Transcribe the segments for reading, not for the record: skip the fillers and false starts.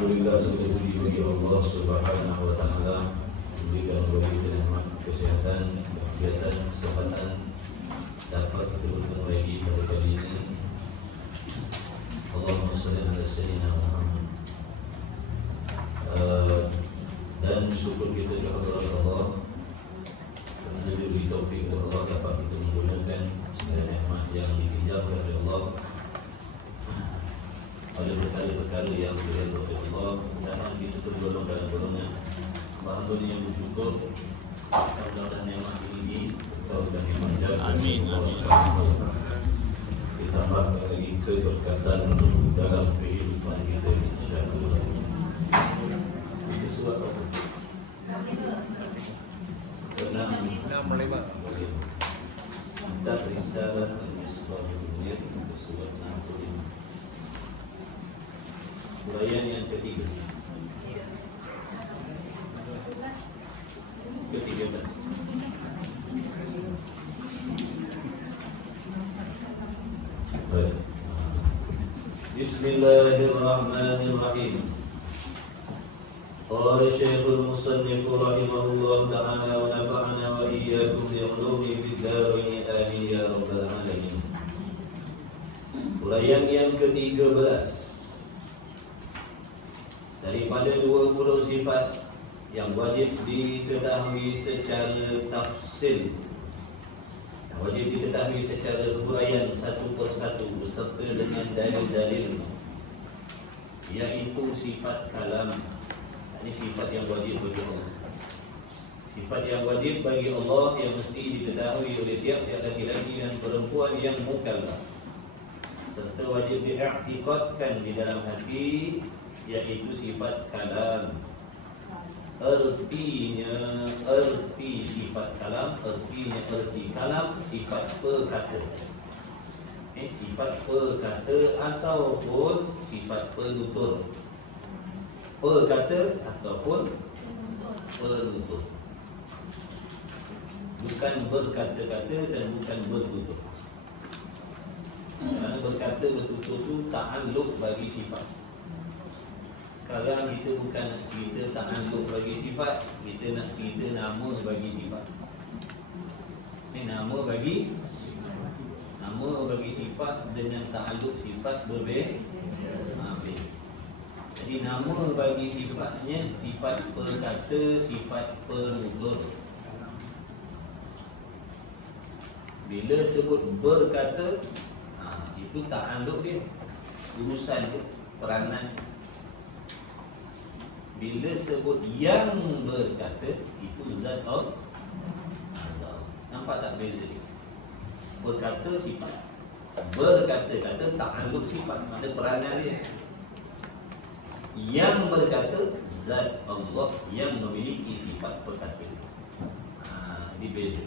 Alhamdulillah, syukur bagi Allah Subhanahu wa taala memberikan kepada kita nikmat kesehatan, kegiatan, kesehatan dapat kita bertemu lagi pada kali ini. Allahumma shalli ala sayyidina Muhammad. Dan syukur kita kepada Allah kerana diberi taufik oleh Allah dapat kita menggunakan segala nikmat yang diberikan oleh Allah. Ada perkara-perkara yang diridhai oleh Allah, dan kita tergolong dalam golongan hamba yang bersyukur. Mudah-mudahan nikmat ini dan nikmat jaga. Amin. Ditambah lagi keberkatan dalam kehidupan kita insya-Allah. Ini surat apa? Enam lebar. Kitab Risalah Al-Misbahul Munir, surat 65. Uraian yang ketiga. Bismillahirrahmanirrahim. Qala Syekhul Musannif rahimahullah ta'ala wa nafa'ana wa iyyakum bi ulumi fid dharain amin ya rabbal alamin. Uraian yang ke-13 daripada 20 sifat yang wajib diketahui secara tafsil, wajib diketahui secara huraian satu persatu beserta dengan dalil-dalil, iaitu sifat kalam. Ini sifat yang wajib bagi Allah. Sifat yang wajib bagi Allah yang mesti diketahui oleh tiap-tiap laki-laki dan perempuan yang mukallaf, serta wajib diiktikadkan di dalam hati, yaitu sifat kalam. Artinya, arti sifat kalam, artinya arti kalam sifat perkata. Sifat perkata ataupun sifat penutur. Perkata ataupun penutur. Bukan berkata-kata dan bukan bertutur. Kerana berkata bertutur itu ta'alluq bagi sifat. Sekarang kita bukan nak cerita ta'alluq bagi sifat, kita nak cerita nama bagi sifat. Nama bagi sifat dengan ta'alluq sifat berbeza. Jadi nama bagi sifatnya sifat perkata, sifat penutur. Bila sebut berkata, itu ta'alluq dia, urusan dia, peranan. Bila sebut yang berkata, itu zat Allah. Nampak tak beza? Berkata sifat, berkata-kata ta'alluq sifat, ada peranan dia. Yang berkata zat Allah yang memiliki sifat perkata. Ini beza.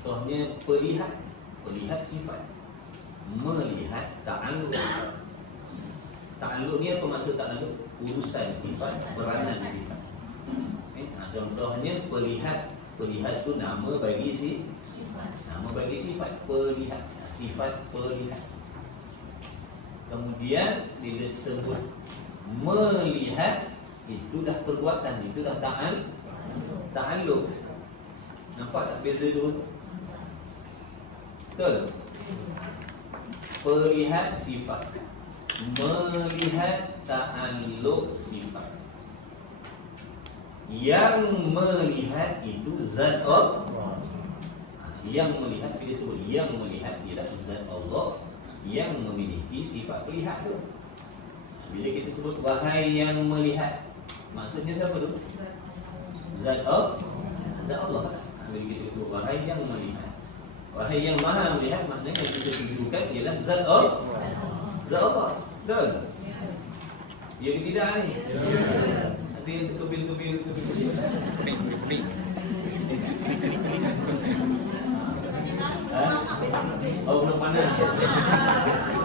Contohnya perlihat, perlihat sifat, melihat ta'alluq. Ta'alluq ni apa maksud ta'alluq? Urusan sifat, peranan sifat. Contohnya perlihat, perlihat tu nama bagi sifat, nama bagi sifat, perlihat, sifat perlihat. Kemudian bila sebut melihat, itu dah perbuatan, itu dah ta'alluq. Nampak tak beza dulu? Betul? Perlihat sifat, melihat ta'alluq sifat. Yang melihat itu zat Allah. Yang melihat, bila sebut yang melihat, ialah zat Allah yang memiliki sifat perlihat tu. Bila kita sebut wahai yang melihat, maksudnya siapa tu? Zat Allah. Zat Allah. Bila kita sebut wahai yang melihat, wahai yang maha melihat, maknanya yang kita tujukan ialah zat Allah. Zat Allah. Betul? Ya ke tidak ni? Ada yang terkebil-kebil. Oh, belum mana?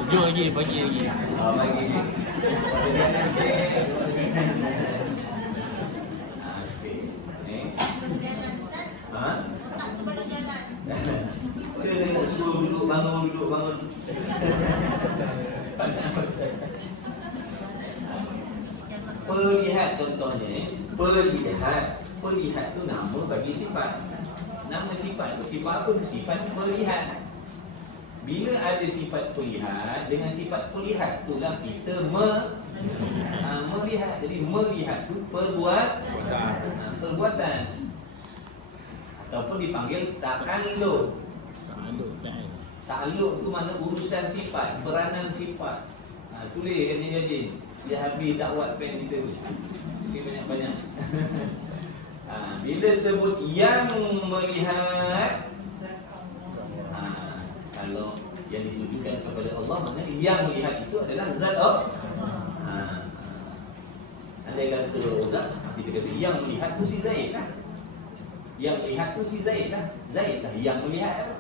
Tujuh lagi, pagi lagi. Pagi ni. Kita suruh duduk bangun. Pelihat contohnya, pelihat tu nama bagi sifat. Nama sifat tu sifat apa? Sifat pelihat. Bila ada sifat pelihat, dengan sifat pelihat itulah kita melihat. Jadi melihat tu perbuatan ataupun dipanggil ta'alluq. Ta'alluq tu mana urusan sifat, peranan sifat. Tulis kajian-kajian. Dia habis dakwat pen kita tu. Mungkin banyak-banyak. Bila sebut yang melihat, kalau yang ditujukan kepada Allah, mana yang melihat itu adalah zat Allah. Andai kata orang, kita kata yang melihat tu si Zaid lah. Yang melihat tu si Zaid lah. Zaid lah yang melihat.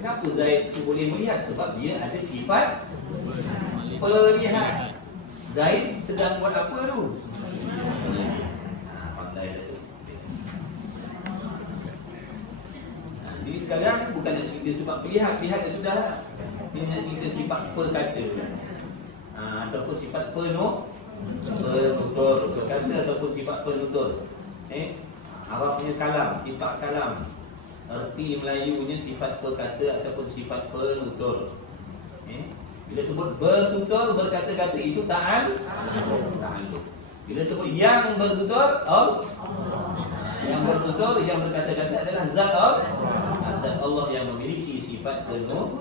Kenapa Zaid tu boleh melihat? Sebab dia ada sifat pelihat. Zaid sedang buat apa tu? Pandai dah tu. Jadi sekarang bukan nak cerita sebab pelihat dah sudah lah. Dia nak cerita sifat perkata, ataupun sifat penutur, perkata ataupun sifat penutur. Arabnya kalam, sifat kalam. Erti Melayunya sifat perkata ataupun sifat penutur. Bila sebut bertutur, berkata-kata, itu ta'alluq. Bila sebut yang bertutur, yang bertutur, yang berkata-kata adalah zat Allah yang memiliki sifat penuh.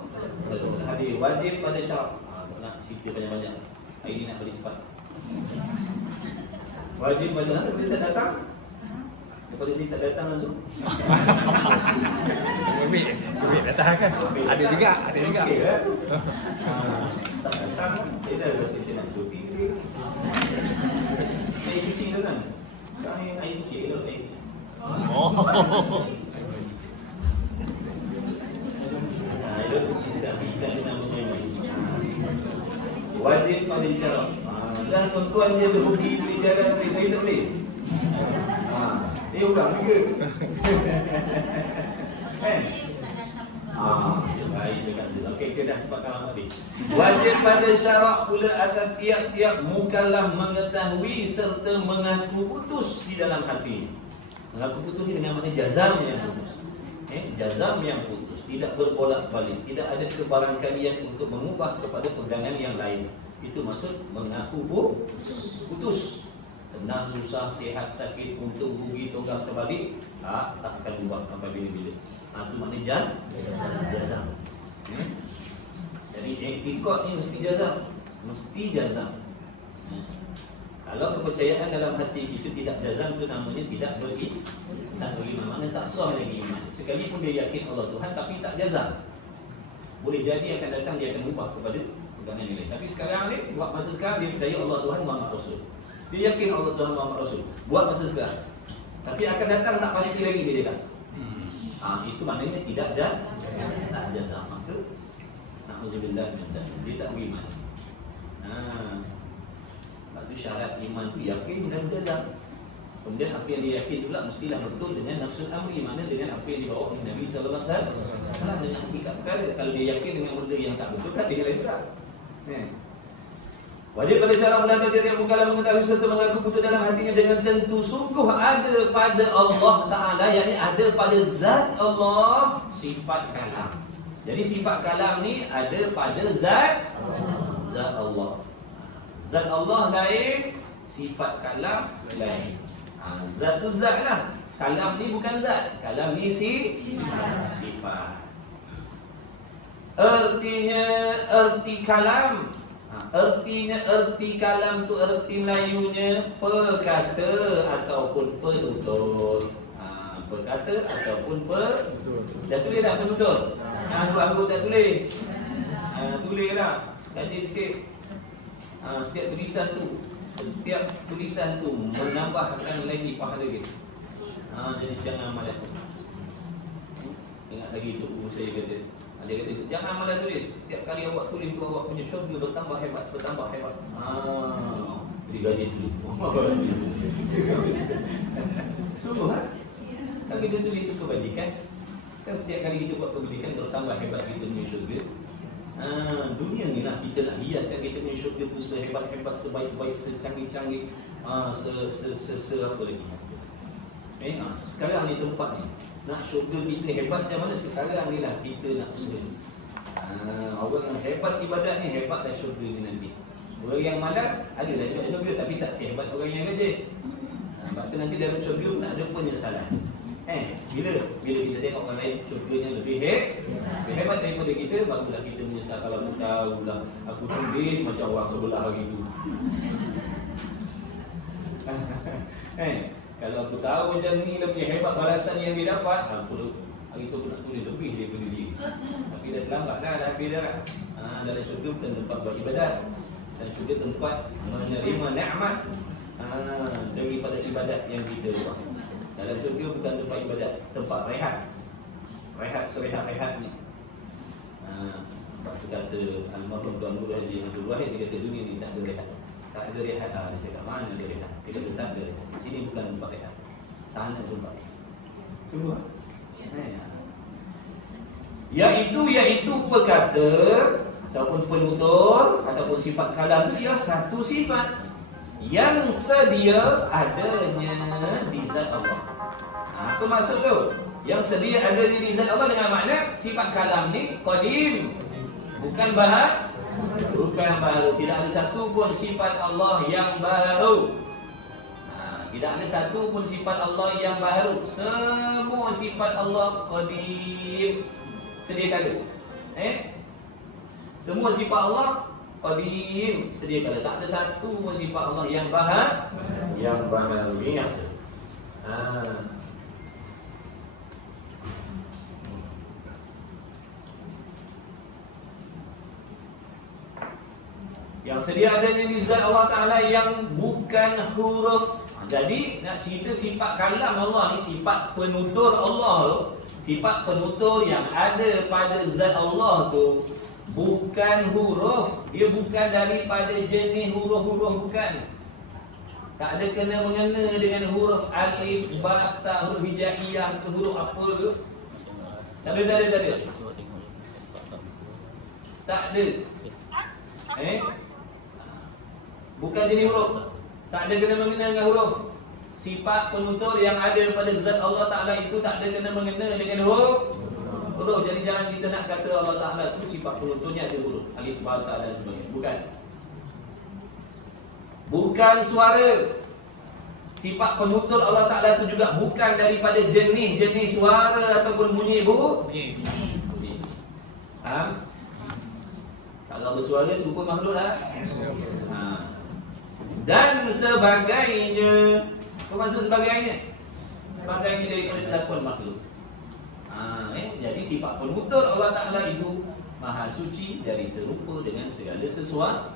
Hadir wajib pada syarat. Nak cerita banyak-banyak. Hari ini nak balik cepat. Wajib pada syarat. Bila tak datang, daripada sini tak datang langsung. Duit datang kan? Ada juga. Okey lah. Tak datang, dia dah rasa saya nak cuti dia. Air kecil tu kan? Sekarang air kecil, elok air kecil. Elok kecil tak, ikan dia nak bermain-main. Wajib pada syarat. Dan tuan-tuan dia tu pergi jalan, saya tak boleh. Dia orang juga. Kan? Baik dekat dia. Okey, kita dah cepat kalam tadi. Wajib pada syarak pula atas tiap-tiap mukallaf mengetahui serta mengaku putus di dalam hati. Mengaku putus ni dengan makna jazam yang putus. Jazam yang putus, tidak berbolak-balik, tidak ada kebarangkalian untuk mengubah kepada pegangan yang lain. Itu maksud mengaku putus. Senang, susah, sihat, sakit, untung, rugi, togak, terbalik, takkan ubah sampai bila-bila. Itu makna jazam. Jadi ikut ni mesti jazam. Kalau kepercayaan dalam hati kita tidak jazam, itu namanya tidak beriman. Maknanya tak sah lagi iman. Sekalipun dia yakin Allah Tuhan tapi tak jazam, boleh jadi akan datang dia akan ubah kepada pegangan yang lain. Tapi sekarang ni, buat masa sekarang dia percaya Allah Tuhan Muhammad Rasul. Dia yakin Allah Tuhan Muhammad Rasul. Buat masa sekarang. Tapi akan datang tak pasti lagi dia tak. Itu maknanya tidak jazam. Maka na'udzubillah min dzalik. Dia tak beriman. Sebab tu syarat iman tu yakin dan jazam. Kemudian apa yang dia yakin pula mestilah betul dengan nafsul amri, makna dengan apa yang dibawa oleh Nabi sallallahu alaihi wasallam, dengan hakikat perkara. Kalau dia yakin dengan benda yang tak betul, tak dia lain pula. Wajib pada syarat mendapat tiap-tiap mukallaf mengetahui serta mengaku putus dalam hatinya dengan tentu sungguh ada pada Allah Ta'ala, yakni ada pada zat Allah sifat kalam. Jadi sifat kalam ni ada pada zat Allah. Zat Allah lain, sifat kalam lain. Zat tu zat lah. Kalam ni bukan zat. Kalam ni sifat. Erti kalam. Erti kalam tu erti Melayunya perkata ataupun penutur. Perkata ataupun penutur. Dah tulis dah penutur? Anggur tak tulis? Tulis lah. Kaji sikit. Setiap tulisan tu menambahkan lagi pahala kita. Jadi jangan malas. Ingat lagi tu saya kata. Dia kata jangan malas tulis. Setiap kali awak tulis tu awak punya syurga bertambah hebat. Jadi gaji dulu. Sungguh kan? Kalau kita tulis itu kebajikan, kan setiap kali kita buat kebajikan bertambah hebat kita punya syurga. Dunia ni lah kita nak hiaskan kita punya syurga tu sehebat-hebat, sebaik-baik, secanggih-canggih. Apa lagi? Sekarang ni tempat ni nak syurga kita hebat macam mana sekarang ni lah kita nak usaha. Orang yang hebat ibadat ni hebat dah syurga ni nanti. Orang yang malas ada dah juga syurga tapi tak sehebat orang yang rajin. Sebab tu nanti dalam syurga nak ada penyesalan. Bila kita tengok orang lain syurganya lebih hebat daripada kita, barulah kita menyesal. Kalau aku tahulah aku tulis macam orang sebelah hari tu. Kalau aku tahu macam ni lebih hebat balasan yang dia dapat, hari tu aku nak tulis lebih daripada dia. Tapi dah terlambat dah habis dah. Dalam syurga bukan tempat buat ibadat. Dan syurga tempat menerima nikmat daripada ibadat yang kita buat. Dalam syurga bukan tempat ibadat, tempat rehat. Rehat serehat-rehat ni. Sebab tu kata almarhum Tuan Guru Haji Abdul Wahid, dia kata dunia ni tak ada rehat. Tak ada rehat. Dia cakap mana ada rehat? Dia kata tak ada rehat. Sini bukan tempat rehat. Sana tempat. Semua. Iaitu perkata ataupun penutur ataupun sifat kalam itu ialah satu sifat yang sedia adanya di zat Allah. Apa maksud tu? Yang sedia adanya di zat Allah dengan makna sifat kalam ni qadim, bukan baru. Tidak ada satu pun sifat Allah yang baru. Tidak ada satu pun sifat Allah yang baru. Semua sifat Allah qadim, sedia kala. Semua sifat Allah qadim, sedia kala. Tak ada satu pun sifat Allah yang baru. Ingat. Yang sedia adanya di zat Allah Ta'ala yang bukan huruf. Jadi nak cerita sifat kalam Allah ni, sifat penutur Allah tu, sifat penutur yang ada pada zat Allah tu bukan huruf. Dia bukan daripada jenis huruf-huruf, bukan. Tak ada kena-mengena dengan huruf alif, ba, ta, huruf hijaiyah ke huruf apa ke. Tak ada. Tak ada. Bukan jenis huruf. Tak ada kena-mengena dengan huruf. Sifat penutur yang ada pada zat Allah Ta'ala itu tak ada kena-mengena dengan huruf. Jadi jangan kita nak kata Allah Ta'ala itu sifat penuturnya ada huruf alif, ba, ta dan sebagainya. Bukan suara. Sifat penutur Allah Ta'ala itu juga bukan daripada jenis suara ataupun bunyi bunyi. Kalau bersuara serupa makhluk lah. Dan sebagainya. Apa maksud sebagainya? Sebagainya daripada kelakuan makhluk. Jadi sifat penutur Allah Ta'ala itu maha suci dari serupa dengan segala sesuatu.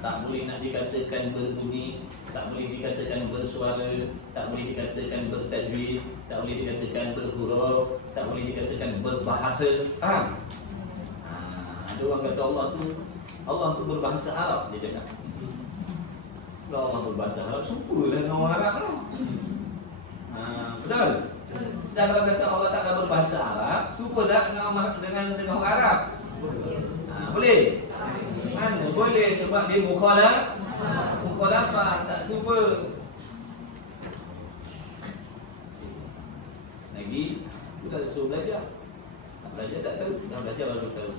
Tak boleh nak dikatakan berbunyi, tak boleh dikatakan bersuara, tak boleh dikatakan bertajwid, tak boleh dikatakan berhuruf, tak boleh dikatakan berbahasa. Ada orang kata Allah tu berbahasa Arab, dia cakap. Kalau Allah berbahasa Arab, sumpalah dengan orang Arab lah. Betul? Dan kalau kata Allah Ta'ala berbahasa Arab, sumpalah dengan orang Arab. Boleh? Mana boleh, sebab dia mukhalafah, tak serupa. Lagi, kita suruh belajar. Tak belajar tak tahu, dah belajar baru tahu.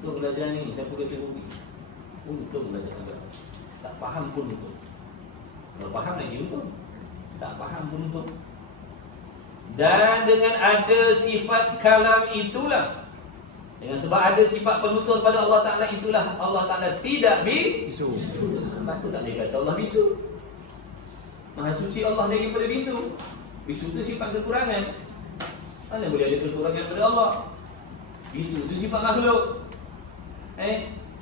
Untuk belajar ni, siapa kata rugi? Untung belajar agak. Tak faham pun untung. Kalau faham lagi untung. Tak faham pun untung. Dan dengan ada sifat kalam itulah, dengan sebab ada sifat penutur pada Allah Ta'ala itulah Allah Ta'ala tidak bisu. Sebab tu tak boleh kata Allah bisu. Maha suci Allah daripada bisu. Bisu tu sifat kekurangan. Mana boleh ada kekurangan pada Allah? Bisu tu sifat makhluk.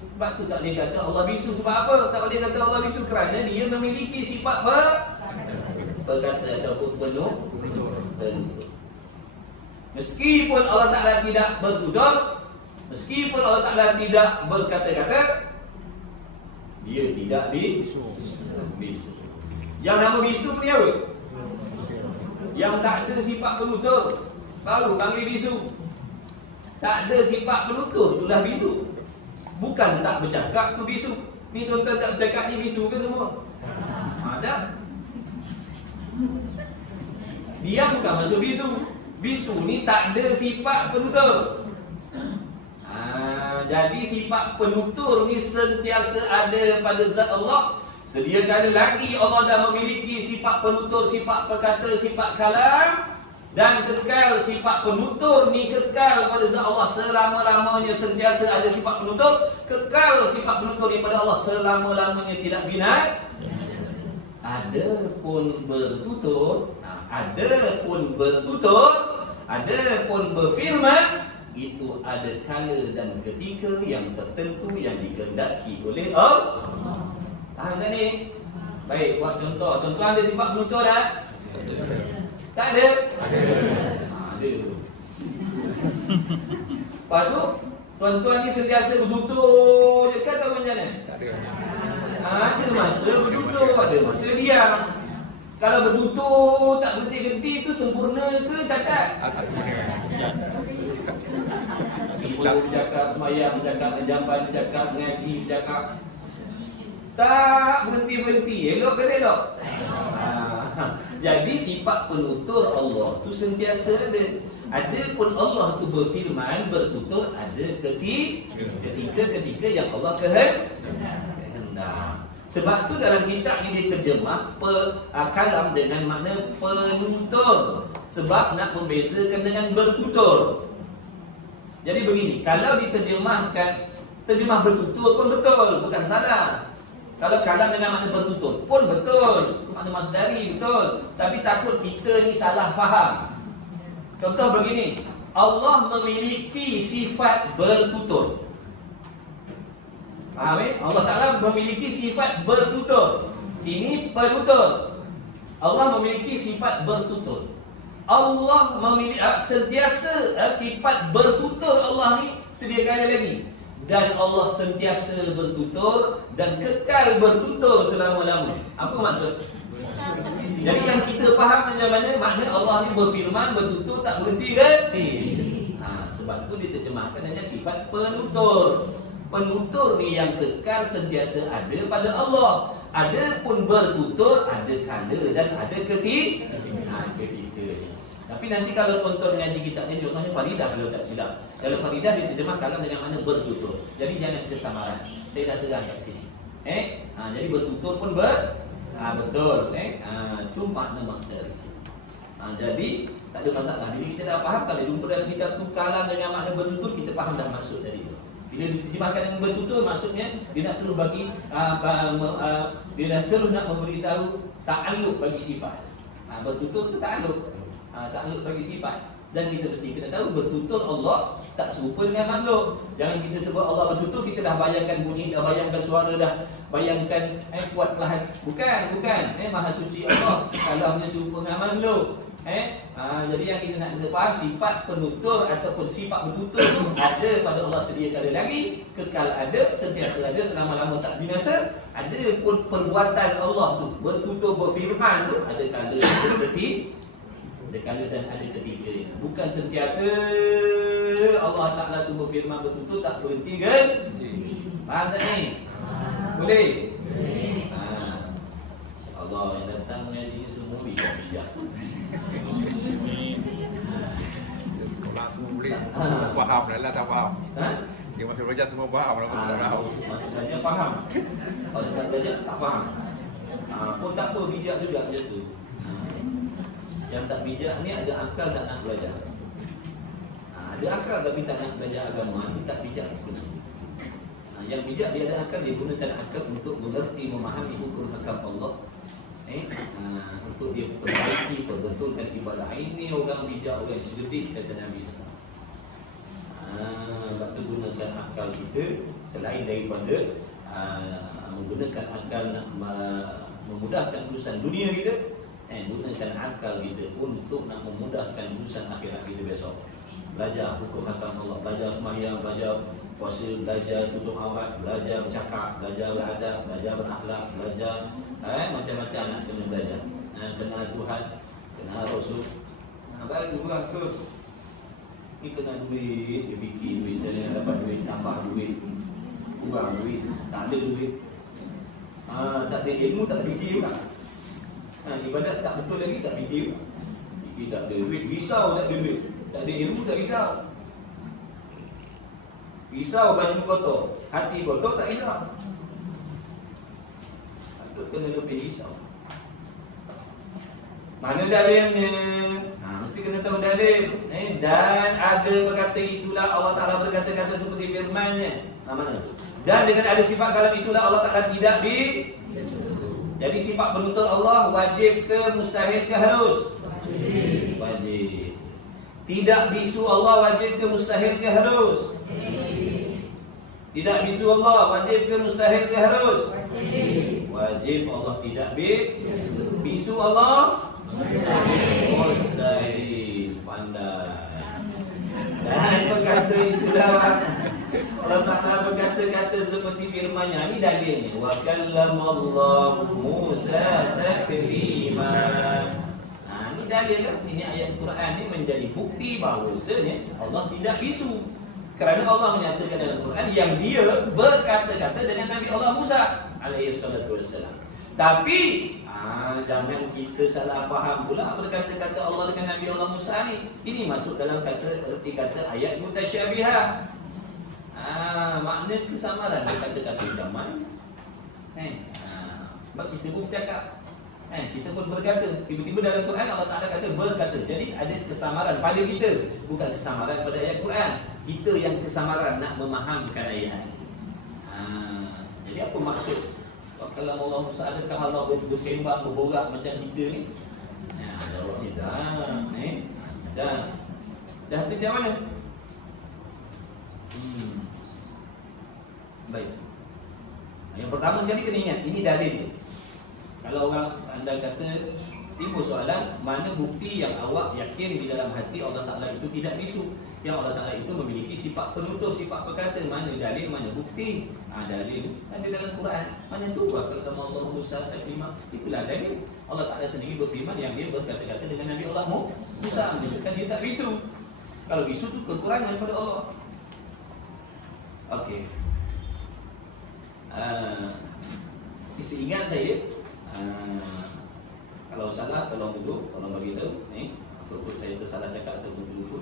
Sebab tu tak boleh kata Allah bisu. Sebab apa? Tak boleh kata Allah bisu kerana dia memiliki sifat berkata ataupun penuh. Meskipun Allah Ta'ala tidak bertutur, meskipun Allah Ta'ala tidak berkata-kata, dia tidak bisu. Yang nama bisu ni apa? Yang tak ada sifat penutur baru panggil bisu. Tak ada sifat penutur itulah bisu. Bukan tak bercakap tu bisu. Ni tuan-tuan tak bercakap ni bisu ke semua? Ada. Dia bukan masuk bisu. Bisu ni tak ada sifat penutur. Jadi sifat penutur ni sentiasa ada pada zat Allah. Sedia kala lagi Allah dah memiliki sifat penutur, sifat perkata, sifat kalam. Dan kekal sifat penutur ni kekal pada zat Allah selama-lamanya, sentiasa ada sifat penutur. Kekal sifat penutur ni pada Allah selama-lamanya, tidak binat. Adapun bertutur, adapun berfirman, itu ada kala dan ketika yang tertentu yang dikehendaki oleh Allah. Faham tak ni? Baik, buat contoh. Tuan-tuan ada sifat penutur tak? Tak ada? Ada. Lepas tu, tuan-tuan ni sentiasa bertutur je kan atau macam mana? Tak ada. Ada masa bertutur, ada masa diam. Kalau bertutur tak berhenti-henti tu sempurna ke cacat? Tak sempurna. Ibu bercakap, semayang bercakap, jamban bercakap, mengaji bercakap, tak berhenti-berhenti. Elok ke elok? Jadi sifat penutur Allah tu sentiasa ada. Adapun Allah tu berfirman, bertutur, ada ketika yang Allah kehendak. Sebab tu dalam kitab ini terjemah kalam dengan makna penutur. Sebab nak membezakan dengan bertutur. Jadi begini, kalau diterjemahkan, terjemah bertutur pun betul, bukan salah. Kalau kalam dengan makna bertutur pun betul, makna masdari betul. Tapi takut kita ni salah faham. Contoh begini, Allah memiliki sifat bertutur. Faham Allah Ta'ala memiliki sifat bertutur. Sini penutur. Allah memiliki sifat bertutur. Allah memiliki sentiasa sifat bertutur Allah ni sedia kala lagi. Dan Allah sentiasa bertutur dan kekal bertutur selama-lamanya. Apa maksud? Jadi yang kita faham macam mana? Makna Allah ni berfirman, bertutur, tak berhenti kan? Sebab tu diterjemahkan dengan sifat penutur. Penutur ni yang kekal sentiasa ada pada Allah. Adapun bertutur ada kala dan ada ketikanya. Tapi nanti kalau tuan-tuan mengaji kitab ni, contohnya Faridah kalau tak silap. Kalau Faridah diterjemah kalam dengan mana bertutur. Jadi jangan kesamaran. Saya dah terang kat sini. Jadi bertutur pun betul. Itu makna masdar. Jadi tak ada masalah. Bila kita dah faham, kalau jumpa dalam kitab tu kalam dengan makna bertutur, kita faham dah maksud tadi tu. Bila diterjemahkan dengan bertutur, maksudnya dia nak terus bagi dia nak terus nak memberitahu ta'alluq bagi sifat. Bertutur tu ta'alluq. Ta'alluq bagi sifat. Dan kita mesti kena tahu bertutur Allah tak serupa dengan makhluk. Jangan kita sebut Allah bertutur, kita dah bayangkan bunyi, dah bayangkan suara, dah bayangkan kuat perlahan. Bukan. Maha suci Allah kalamnya serupa dengan makhluk. Jadi yang kita nak kena faham, sifat penutur ataupun sifat bertutur tu ada pada Allah sedia kala lagi, kekal ada, sentiasa ada, selama-lama tak binasa. Ada pun perbuatan Allah tu bertutur, berfirman tu ada kala, ada ketika. Ada kala dan ada ketika. Bukan sentiasa Allah Ta'ala tu berfirman bertutur tak berhenti kan? Faham tak ni? Boleh? Allah yang datang mengaji semua bijak-bijak. Sekolah semua boleh. Tak faham dah lah, tak faham. Dia masuk belajar semua faham lah, tak tahu. Masuk belajar faham. Kalau tak belajar tak faham. Pun tak tahu bijak juga macam tu. Yang tak bijak ni ada akal tak nak belajar. Ada akal tapi tak nak belajar agama, ini tak bijak sebenarnya. Yang bijak dia ada akal, dia gunakan akal untuk mengerti, memahami hukum hakam Allah. Untuk dia perbaiki, perbetulkan ibadah. Ini orang bijak, orang cerdik kata Nabi. Sebab tu gunakan akal kita selain daripada menggunakan akal nak memudahkan urusan dunia kita. Gunakan akal kita untuk nak memudahkan urusan akhirat kita besok. Belajar hukum hakam Allah, belajar sembahyang, belajar puasa, belajar tutup aurat, belajar bercakap, belajar beradab, belajar berakhlak, belajar macam-macam nak kena belajar. Kenal Tuhan, kenal Rasul. Barulah tu. Ni kena duit, dia fikir duit, dia dapat duit, tambah duit, kurang duit, tak ada duit. Tak ada ilmu, tak ada fikir pula. Ibadat tak betul lagi, tak fikir pula. Fikir tak ada duit, risau tak ada duit. Tak ada ilmu, tak risau. Risau baju kotor, hati kotor, tak risau. Patut kena lebih risau. Mana dalilnya? Mesti kena tahu dalil. Dan ada berkata itulah Allah Ta'ala berkata-kata seperti firman-Nya. Mana? Dan dengan ada sifat kalam itulah Allah Ta'ala tidak Jadi sifat penutur Allah wajib ke mustahil ke harus? Wajib. Tidak bisu Allah wajib ke mustahil ke harus? Tidak bisu Allah wajib ke mustahil ke harus? Wajib. Allah tidak bisu Allah mustahil. Pandai. Dan berkata itulah Allah Ta'ala berkata-kata seperti firman-Nya. Ini dalilnya. Wa kallamallahu Musa taklima. Ini dalil lah. Ini ayat Quran ni menjadi bukti bahawasanya Allah tidak bisu. Kerana Allah menyatakan dalam Quran yang dia berkata-kata dengan Nabi Allah Musa alaihi salatu wassalam. Tapi jangan kita salah faham pula berkata-kata Allah dengan Nabi Allah Musa ni. Ini masuk dalam erti kata ayat mutasyabihah. Makna kesamaran kata-kata zaman. Sebab kita pun cakap, kita pun berkata. Tiba-tiba dalam Quran Allah Ta'ala kata berkata. Jadi ada kesamaran pada kita, bukan kesamaran pada ayat Quran. Kita yang kesamaran nak memahamkan ayat. Jadi apa maksud? Kalau Allah Musa, adakah Allah bersembah, berborak macam kita ni? Jawabnya dah. Dah sejak mana? Baik. Yang pertama sekali kena ingat, ini dalil. Kalau anda kata timbul soalan, mana bukti yang awak yakin di dalam hati Allah Ta'ala itu tidak bisu? Yang Allah Ta'ala itu memiliki sifat penutur, sifat berkata. Mana dalil, mana bukti? Dalil ada dalam Quran. Mana tu? Kalau Allah Musa taklima, itulah dalil. Allah Ta'ala sendiri berfirman yang dia berkata-kata dengan Nabi Allah Musa, menunjukkan dia tak bisu. Kalau bisu tu kekurangan pada Allah. Okey. Seingat saya, kalau salah tolong dulu, tolong bagi tahu. Ataupun saya tersalah cakap ataupun terlupa.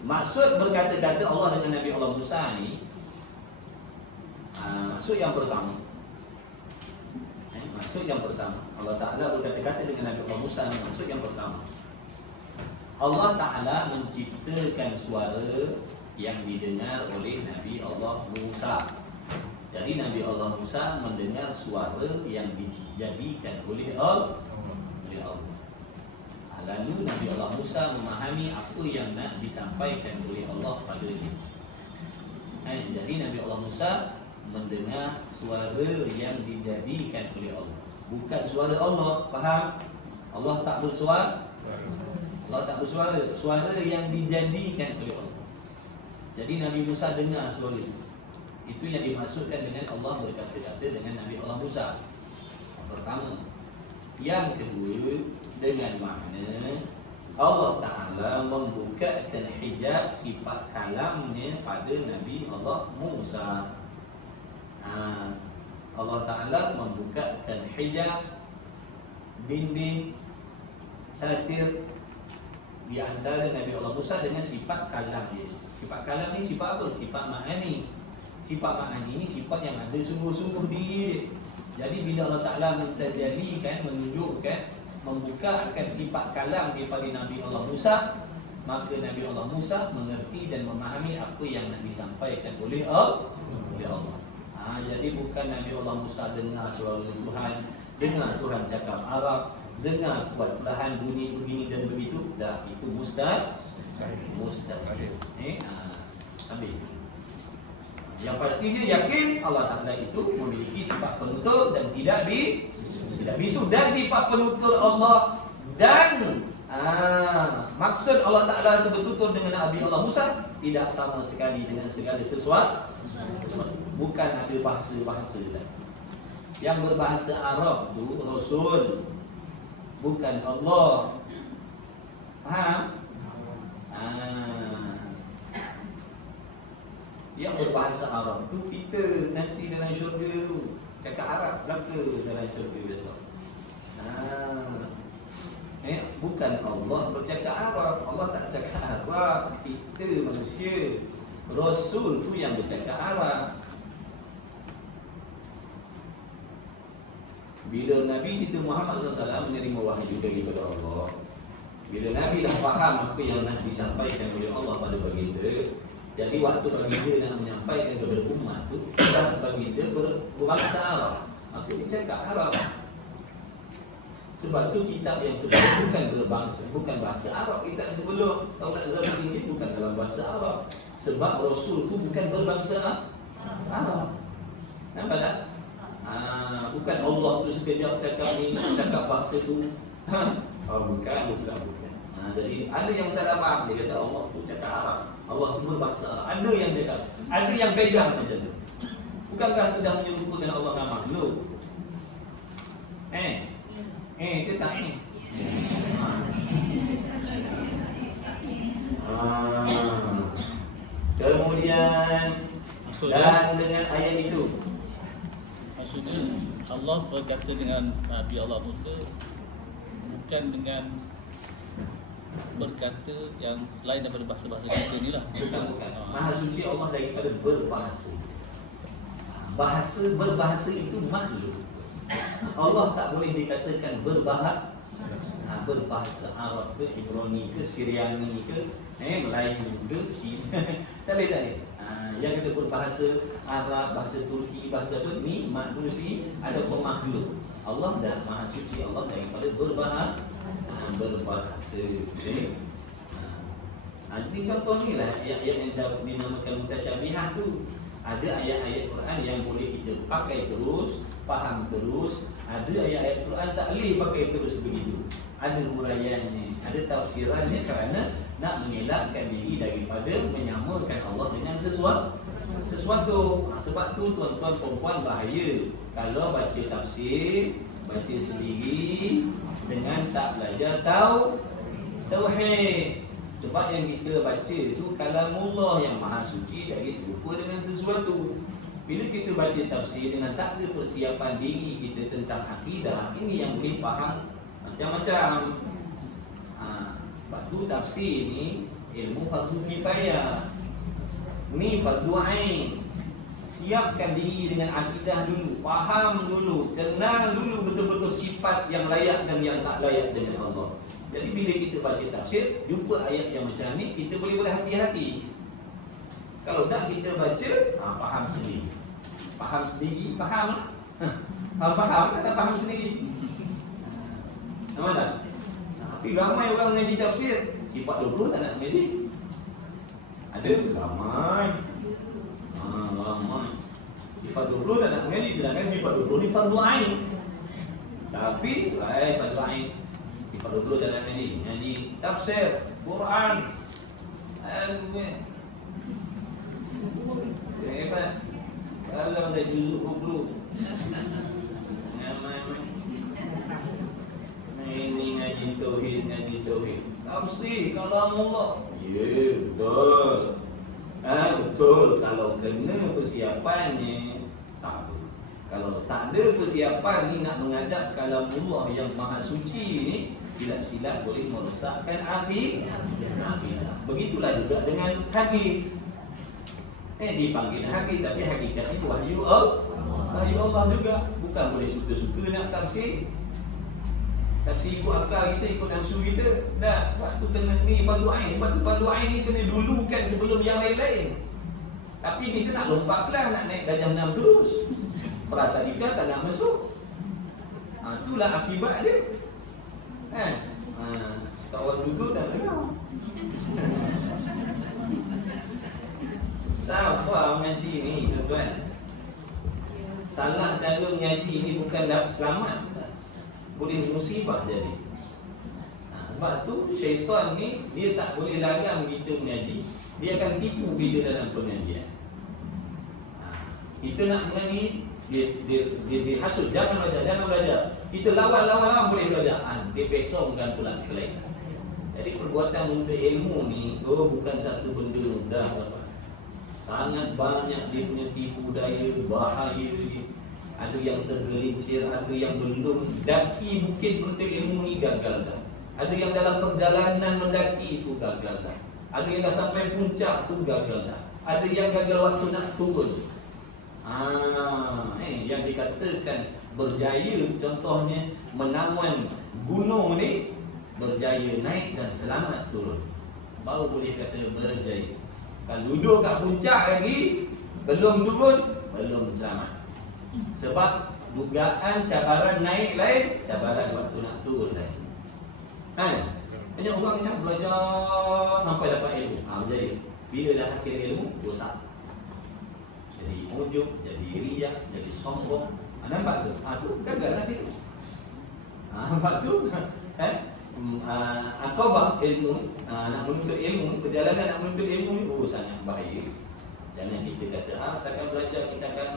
Maksud berkata-kata Allah dengan Nabi Allah Musa ni, maksud yang pertama. Maksud yang pertama, Allah Ta'ala berkata-kata dengan Nabi Allah Musa ni, maksud yang pertama, Allah Ta'ala menciptakan suara yang didengar oleh Nabi Allah Musa. Jadi Nabi Allah Musa mendengar suara yang dijadikan oleh Allah. Lalu Nabi Allah Musa memahami apa yang nak disampaikan oleh Allah pada dia. Jadi Nabi Allah Musa mendengar suara yang dijadikan oleh Allah, bukan suara Allah. Faham? Allah tak bersuara. Allah tak bersuara. Suara yang dijadikan oleh Allah. Jadi Nabi Musa dengar suara itu. Itu yang dimaksudkan dengan Allah berkata-kata dengan Nabi Allah Musa. Pertama. Yang kedua, dengan makna Allah Ta'ala membukakan hijab sifat kalamnya pada Nabi Allah Musa. Allah Ta'ala membukakan hijab, dinding, satir di antara Nabi Allah Musa dengan sifat kalam dia. Sifat kalam ni sifat apa? Sifat ma'ani. Sifat ma'ani ni sifat yang ada sungguh-sungguh diri dia. Jadi bila Allah Ta'ala mentajalikan, menunjukkan, membukakan sifat kalam daripada Nabi Allah Musa, maka Nabi Allah Musa mengerti dan memahami apa yang nak disampaikan oleh Allah. Jadi bukan Nabi Allah Musa dengar suara Tuhan, dengar Tuhan cakap Arab, dengar buat perlahan bunyi begini dan begitu. Dah, itu mustahil. Habis. Yang pastinya yakin Allah Ta'ala itu memiliki sifat penutur dan tidak bisu. Dan sifat penutur Allah dan maksud Allah Ta'ala itu bertutur dengan Nabi Allah Musa tidak sama sekali dengan segala sesuatu. Bukan ada bahasa-bahasa yang berbahasa Arab itu Rasul, bukan Allah. Faham? Yang berbahasa Arab itu kita nanti dalam syurga tu. cakap Arab belaka dalam syurga besok. Bukan Allah bercakap Arab. Allah tak cakap Arab. Kita manusia. Rasul tu yang bercakap Arab. Bila Nabi kita Muhammad SAW menerima wahyu daripada Allah, bila Nabi dah faham apa yang nak disampaikan oleh Allah pada baginda, jadi waktu baginda nak menyampaikan kepada umat tu, baginda berbahasa Arab. Apa dia cakap Arab? Sebab tu kitab yang sebelum bukan bahasa Arab. Kitab sebelum Taurat Zabur Injil bukan dalam bahasa Arab. Sebab Rasul tu bukan berbahasa Arab. Nampak tak? Bukan Allah tu sekejap cakap ni, cakap bahasa tu. Bukan. Jadi ada yang salah faham. Dia kata Allah tu cakap Arab, Allah tu berbahasa Arab. Ada yang cakap, ada yang pegang macam tu. Bukankah tu dah menyerupakan Allah dengan makhluk? Ke tak kemudian dan dengan ayat itu maksudnya Allah berkata dengan Nabi Allah Musa bukan dengan berkata yang selain daripada bahasa-bahasa kita ni lah. Bukan. Maha suci Allah daripada berbahasa. Berbahasa itu makhluk. Allah tak boleh dikatakan berbahasa Arab ke, Ibrani ke, Syriani ke, Melayu ke, tak boleh. Yang kita berbahasa Arab, bahasa Turki, bahasa apa ni, manusia ada pemakhluk. Allah dah Maha Suci Allah daripada berbahasa. Ini contoh ni lah ayat-ayat yang dinamakan mutasyabihat tu. Ada ayat-ayat Quran yang boleh kita pakai terus, faham terus. Ada ayat-ayat Quran tak boleh pakai terus begitu. Ada huraiannya, ada tafsirannya kerana nak mengelakkan diri daripada menyamakan Allah dengan sesuatu. Sebab tu tuan-tuan perempuan bahaya kalau baca tafsir, baca sendiri dengan tak belajar tauhid. Sebab yang kita baca tu kalamullah yang maha suci dari serupa dengan sesuatu. Bila kita baca tafsir dengan tak ada persiapan diri kita tentang akidah, ini yang boleh faham macam-macam. Sebab tu tafsir ni ilmu fardu kifayah. Ni fardu ain. Siapkan diri dengan akidah dulu, faham dulu, kenal dulu betul-betul sifat yang layak dan yang tak layak dengan Allah. Jadi bila kita baca tafsir, jumpa ayat yang macam ni, kita boleh berhati-hati. Kalau tak kita baca, faham sendiri. Faham lah. Faham tak faham sendiri. Nampak tak? Tapi ramai orang mengaji tafsir, sifat 20 tak nak mengaji. Ada ramai. Sifat 20 tak nak mengaji, sedangkan sifat 20 ni fardu ain. Tapi fardu ain. Sifat 20 tak nak mengaji tafsir Quran. Hebat. Kalau ada juzuk 20. Ini ngaji tauhid. Tafsir kalamullah. Ya, betul. Betul. Kalau kena persiapannya, tak apa. Kalau tak ada persiapan ni nak menghadap kalamullah yang maha suci ni, silap-silap boleh merosakkan akidah. Begitulah juga dengan hadis. Dipanggil hadis tapi hakikatnya wahyu Allah juga. Bukan boleh suka-suka nak tafsir. Tafsir ikut akal kita, ikut nafsu kita. Dah, waktu kena ni fardu ain. Fardu ain ni kena dulukan sebelum yang lain-lain. Tapi ni kita nak lompat kelas, nak naik darjah 6 terus. Pratadika tak nak masuk. Itulah akibat dia. Kawan dulu tak dengar. Sabar mengaji ni tuan-tuan. Salah cara mengaji ni bukan dapat selamat, boleh musibah jadi. Sebab tu syaitan ni dia tak boleh larang kita mengaji. Dia akan tipu kita dalam pengajian. Kita nak mengaji, dia hasut, jangan belajar. Kita lawan boleh belajar. Dia pesongkan pula kelainan. Jadi perbuatan untuk ilmu ni bukan satu benda mudah. Sangat banyak dia punya tipu daya, bahaya. ada yang tergelincir, ada yang belum daki bukit penuntut ilmu ni gagal dah. Ada yang dalam perjalanan mendaki itu gagal dah. Ada yang dah sampai puncak tu gagal dah. Ada yang gagal waktu nak turun. Yang dikatakan berjaya, contohnya menawan gunung ni, berjaya naik dan selamat turun, baru boleh kata berjaya. Kalau duduk kat puncak lagi, belum turun, belum selamat. Sebab dugaan cabaran naik lain, cabaran waktu nak turun lain. Banyak orang yang belajar sampai dapat ilmu, berjaya. Bila dah hasil ilmu, rosak. Jadi ujub, jadi riak, jadi sombong. Nampak tu? Tu gagal lah situ. Nampak tu? Akobah ilmu, nak menuntut ilmu, perjalanan nak menuntut ilmu ni sangat bahaya. Jangan kita kata, seakan belajar kita akan,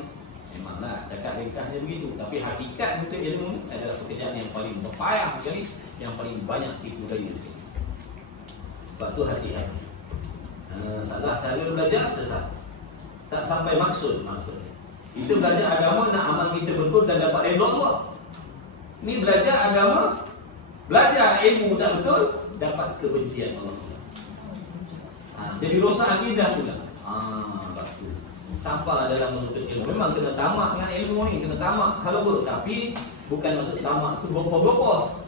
memanglah cakap ringkasnya begitu. Tapi hakikat menuntut ilmu ni adalah pekerjaan yang paling berpayah sekali, yang paling banyak tipu daya. Sebab tu hati-hati. Salah cara belajar, sesat. Tak sampai maksud maksudnya. Kita belajar agama nak amal kita betul dan dapat redha Allah. Ni belajar agama, belajar ilmu tak betul, dapat kebencian Allah. Jadi rosak akidah pula. Sampah dalam menuntut ilmu. Memang kena tamak dengan ilmu ni, kena tamak halwa, tapi bukan maksud tamak tu gopoh-gopoh.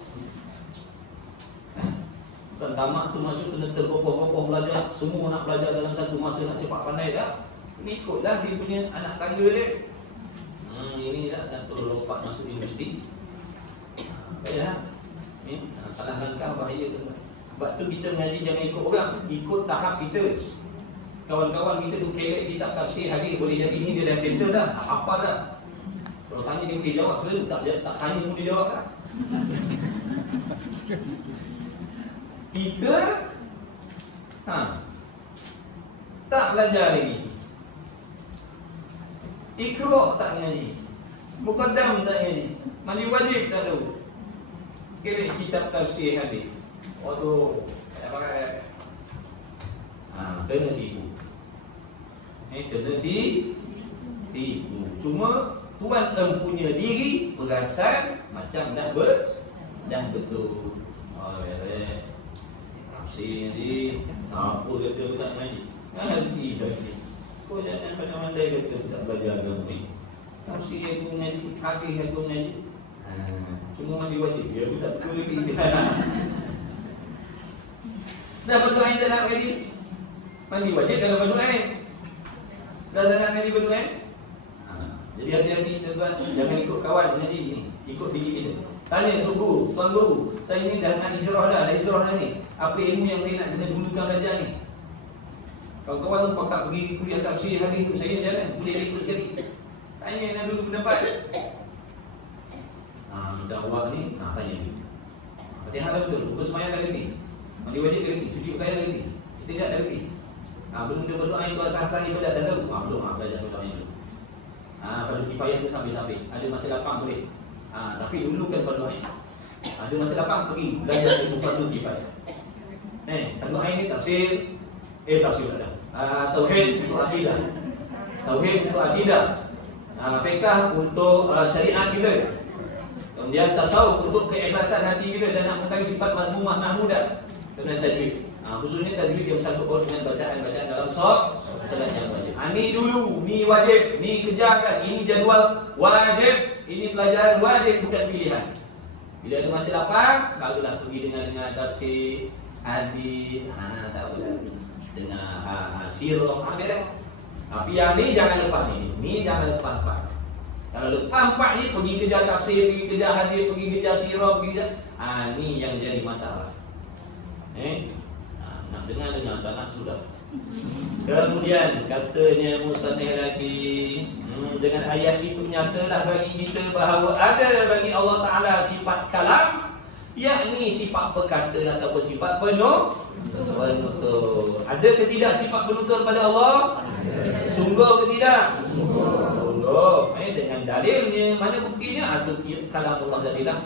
Tamak tu maksud kena tergopoh-gopoh belajar, semua nak belajar dalam satu masa, nak cepat pandai dah. Ikutlah dia punya anak tangga dia. Ini tak perlu lompat masuk universiti. Baiklah. Salah langkah bahaya tu. Sebab tu kita mengaji jangan ikut orang, ikut tahap kita. Kawan-kawan kita tu kelek kitab tafsir hari boleh jadi ni dia dah center dah, apa dah. Kalau tanya dia boleh jawab, selalu tak tanya pun dia jawab lah. Kita tak belajar lagi. Iqra' tak ngaji, Muqaddam tak ngaji, mandi wajib tak tahu. Kira kitab tafsir hadis, waduh, tak pakai. Kena tipu. Kena tipu. Cuma tuan empunya diri perasan macam dah betul. Tafsir ni, apa kata tak ngaji? Ngaji tafsir. Kau jangan pandai-pandai kata tak belajar agama ni. Tafsir aku ngaji, hadis aku ngaji. Cuma mandi wajib. Ya, aku tak betul lagi. Dah berdoa yang tak nak ngaji. Mandi wajib dalam berdoa. Dah tak nak ngaji berdoa. Jadi hati-hati tuan-tuan, jangan ikut kawan ngaji ni. Ikut diri kita. Tanya tu guru, tuan guru, saya ni dah nak hijrah dah ni. Apa ilmu yang saya nak kena dulukan belajar ni? Kalau kawan tu pakak pergi kuliah tafsir hari tu, saya jalan, boleh ikut sekali. Tanya nak dulu pendapat. Macam awak ni, tanya dulu. Fatihah dah betul, buku semayang dah kerti, mandi wajib dah kerti, cuci pakaian dah kerti, istinjak dah kerti. Belum dia berdoa itu asal-asal ibadat dah tahu. Belum, belajar berdoa dulu. Pada kifayah tu sambil-sambil. Ada masa lapang boleh. Tapi dulu kan berdoa. Ada masa lapang pergi belajar ilmu fardu kifayah. Fardu ain ni tafsir. Tafsir ada. Tauhid untuk akidah. Tauhid untuk akidah. Fiqh untuk syariat kita. Kemudian tasawuf untuk keikhlasan hati kita dan nak mengetahui sifat mazmumah mahmudah. Kemudian tajwid. Khususnya tajwid yang bersangkut paut dengan bacaan-bacaan dalam solat yang wajib. Ni dulu, ni wajib, ni kerjakan, ini jadual wajib, ini pelajaran wajib bukan pilihan. Bila ada masa lapang, barulah pergi dengan tafsir, hadis, tak apa lagi. Dengan sirah, beres. Tapi yang ni jangan lepas ni jangan lepas empat. Kalau lepas empat ni pergi kejar tafsir, pergi kejar hadis, pergi kejar sirah, pergi kejar, ni yang jadi masalah. Nak dengar tak nak sudah. Kemudian katanya musannif lagi, dengan ayat itu nyatalah bagi kita bahawa ada bagi Allah Ta'ala sifat kalam, yakni sifat berkata ataupun sifat penutur. Ada ke tidak sifat penutur pada Allah? Sungguh ke tidak? Sungguh. Dengan dalilnya, mana buktinya? Kalam Allah tadilah.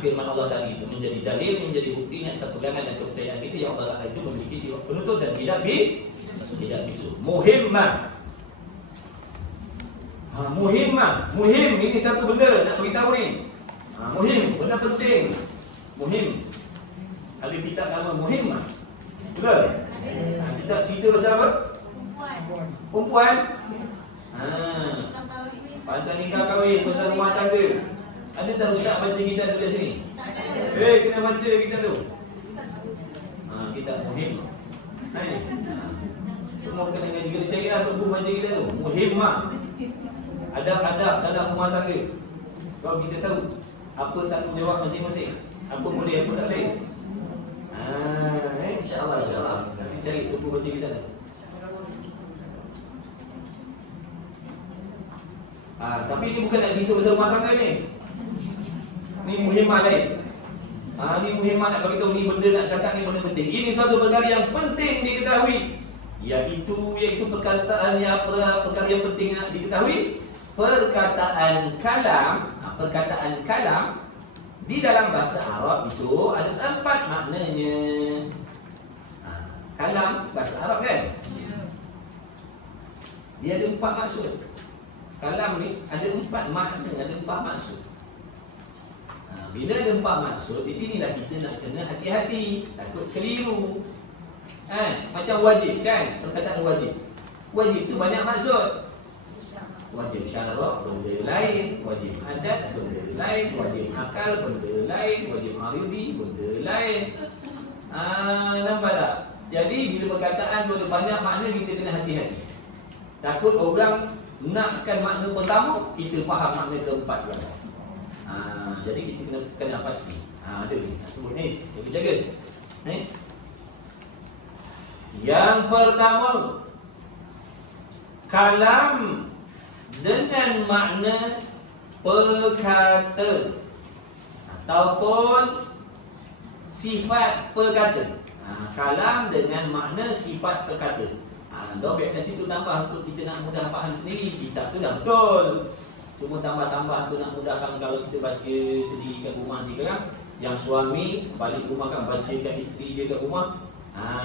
Firman Allah tadi itu menjadi dalil, menjadi buktinya atas pegangan dan kepercayaan kita yang Allah Ta'ala itu memiliki sifat penutur dan tidak bisu. Muhimmah. Muhim ini satu benda nak beritahu ni. Muhim, benda penting. Muhim. Ada kitab nama Muhim. Betul? Kitab cerita pasal apa? Perempuan. Pasal nikah kahwin, pasal rumah tangga. Ada tak ustaz baca kitab dekat sini? Kena baca kitab tu. Kitab Muhim. Semua kena cari lah buku baca kitab tu. Muhim. Adab-adab dalam rumah tangga. Kalau kita tahu apa tanggungjawab masing-masing, apa boleh, apa tak boleh. InsyaAllah kita cari buku baca kitab tu. Tapi ni bukan nak cerita pasal rumah tangga ni. Ni muhimah lain. Ni muhimah nak beritahu ni benda nak cakap ni benda penting. Ini satu perkara yang penting diketahui. Iaitu perkataan yang perkara yang penting nak diketahui. Perkataan kalam di dalam bahasa Arab itu ada 4 maknanya. Kalam bahasa Arab kan? Dia ada 4 maksud. Kalam ni ada 4 makna, ada 4 maksud. Bila ada 4 maksud, di sinilah kita nak kena hati-hati, takut keliru. Macam wajib kan? Perkataan wajib. Wajib tu banyak maksud. Wajib syarak benda lain, wajib adat benda lain, wajib akal benda lain, wajib aridi benda lain. Nampak tak? Jadi bila perkataan tu ada banyak makna, kita kena hati-hati. Takut orang nakkan makna pertama, kita faham makna keempat pula. Jadi kita kena pasti. Ada ni, nak sebut ni, jadi jaga. Yang pertama, kalam dengan makna perkata ataupun sifat perkata. Kalam dengan makna sifat perkata. Biar kat situ tambah untuk kita nak mudah faham sendiri. Kitab tu dah betul, cuma tambah-tambah tu nak mudahkan kalau kita baca sendiri kat rumah ni kan. Yang suami balik rumah kan baca kat isteri dia kat rumah.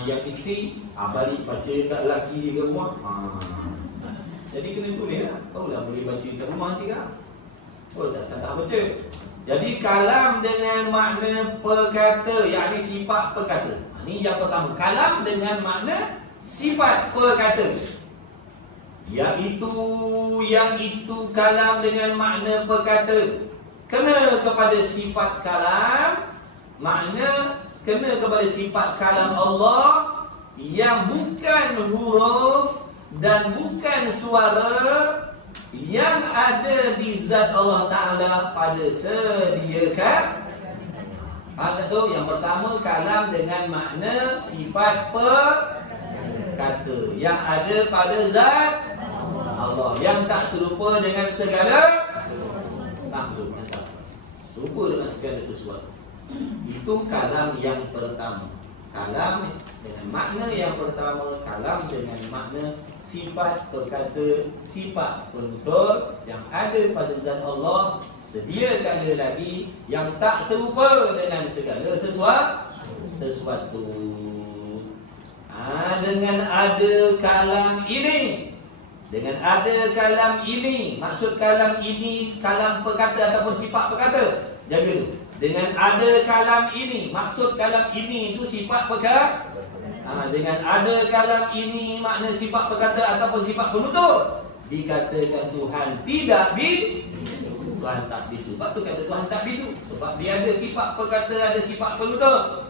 Yang isteri balik baca kat lelaki dia kat rumah. Jadi kena tulis lah. Kau dah boleh baca kat rumah nanti kan. Oh tak salah baca. Jadi kalam dengan makna perkata, yakni sifat perkata. Ini yang pertama, kalam dengan makna sifat perkata. Yang itu kalam dengan makna perkata kena kepada sifat kalam, makna kena kepada sifat kalam Allah yang bukan huruf dan bukan suara yang ada di zat Allah Ta'ala pada sedia kala. Faham tak tu? Yang pertama, kalam dengan makna sifat perkata yang ada pada zat Allah, yang tak serupa dengan segala makhluk, yang tak serupa dengan segala sesuatu. Itu kalam yang pertama. Kalam dengan makna yang pertama, kalam dengan makna sifat perkata, sifat penutur yang ada pada zat Allah sedia kala lagi, yang tak serupa dengan segala sesuatu. Dengan ada kalam ini, maksud kalam ini kalam perkata ataupun sifat perkata. Jaga tu. Dengan ada kalam ini, maksud kalam ini itu sifat perkata. Dengan ada kalam ini makna sifat perkata ataupun sifat penutur, dikatakan Tuhan tidak Tuhan tak bisu. Sebab tu kata Tuhan tak bisu, sebab dia ada sifat perkata, ada sifat penutur.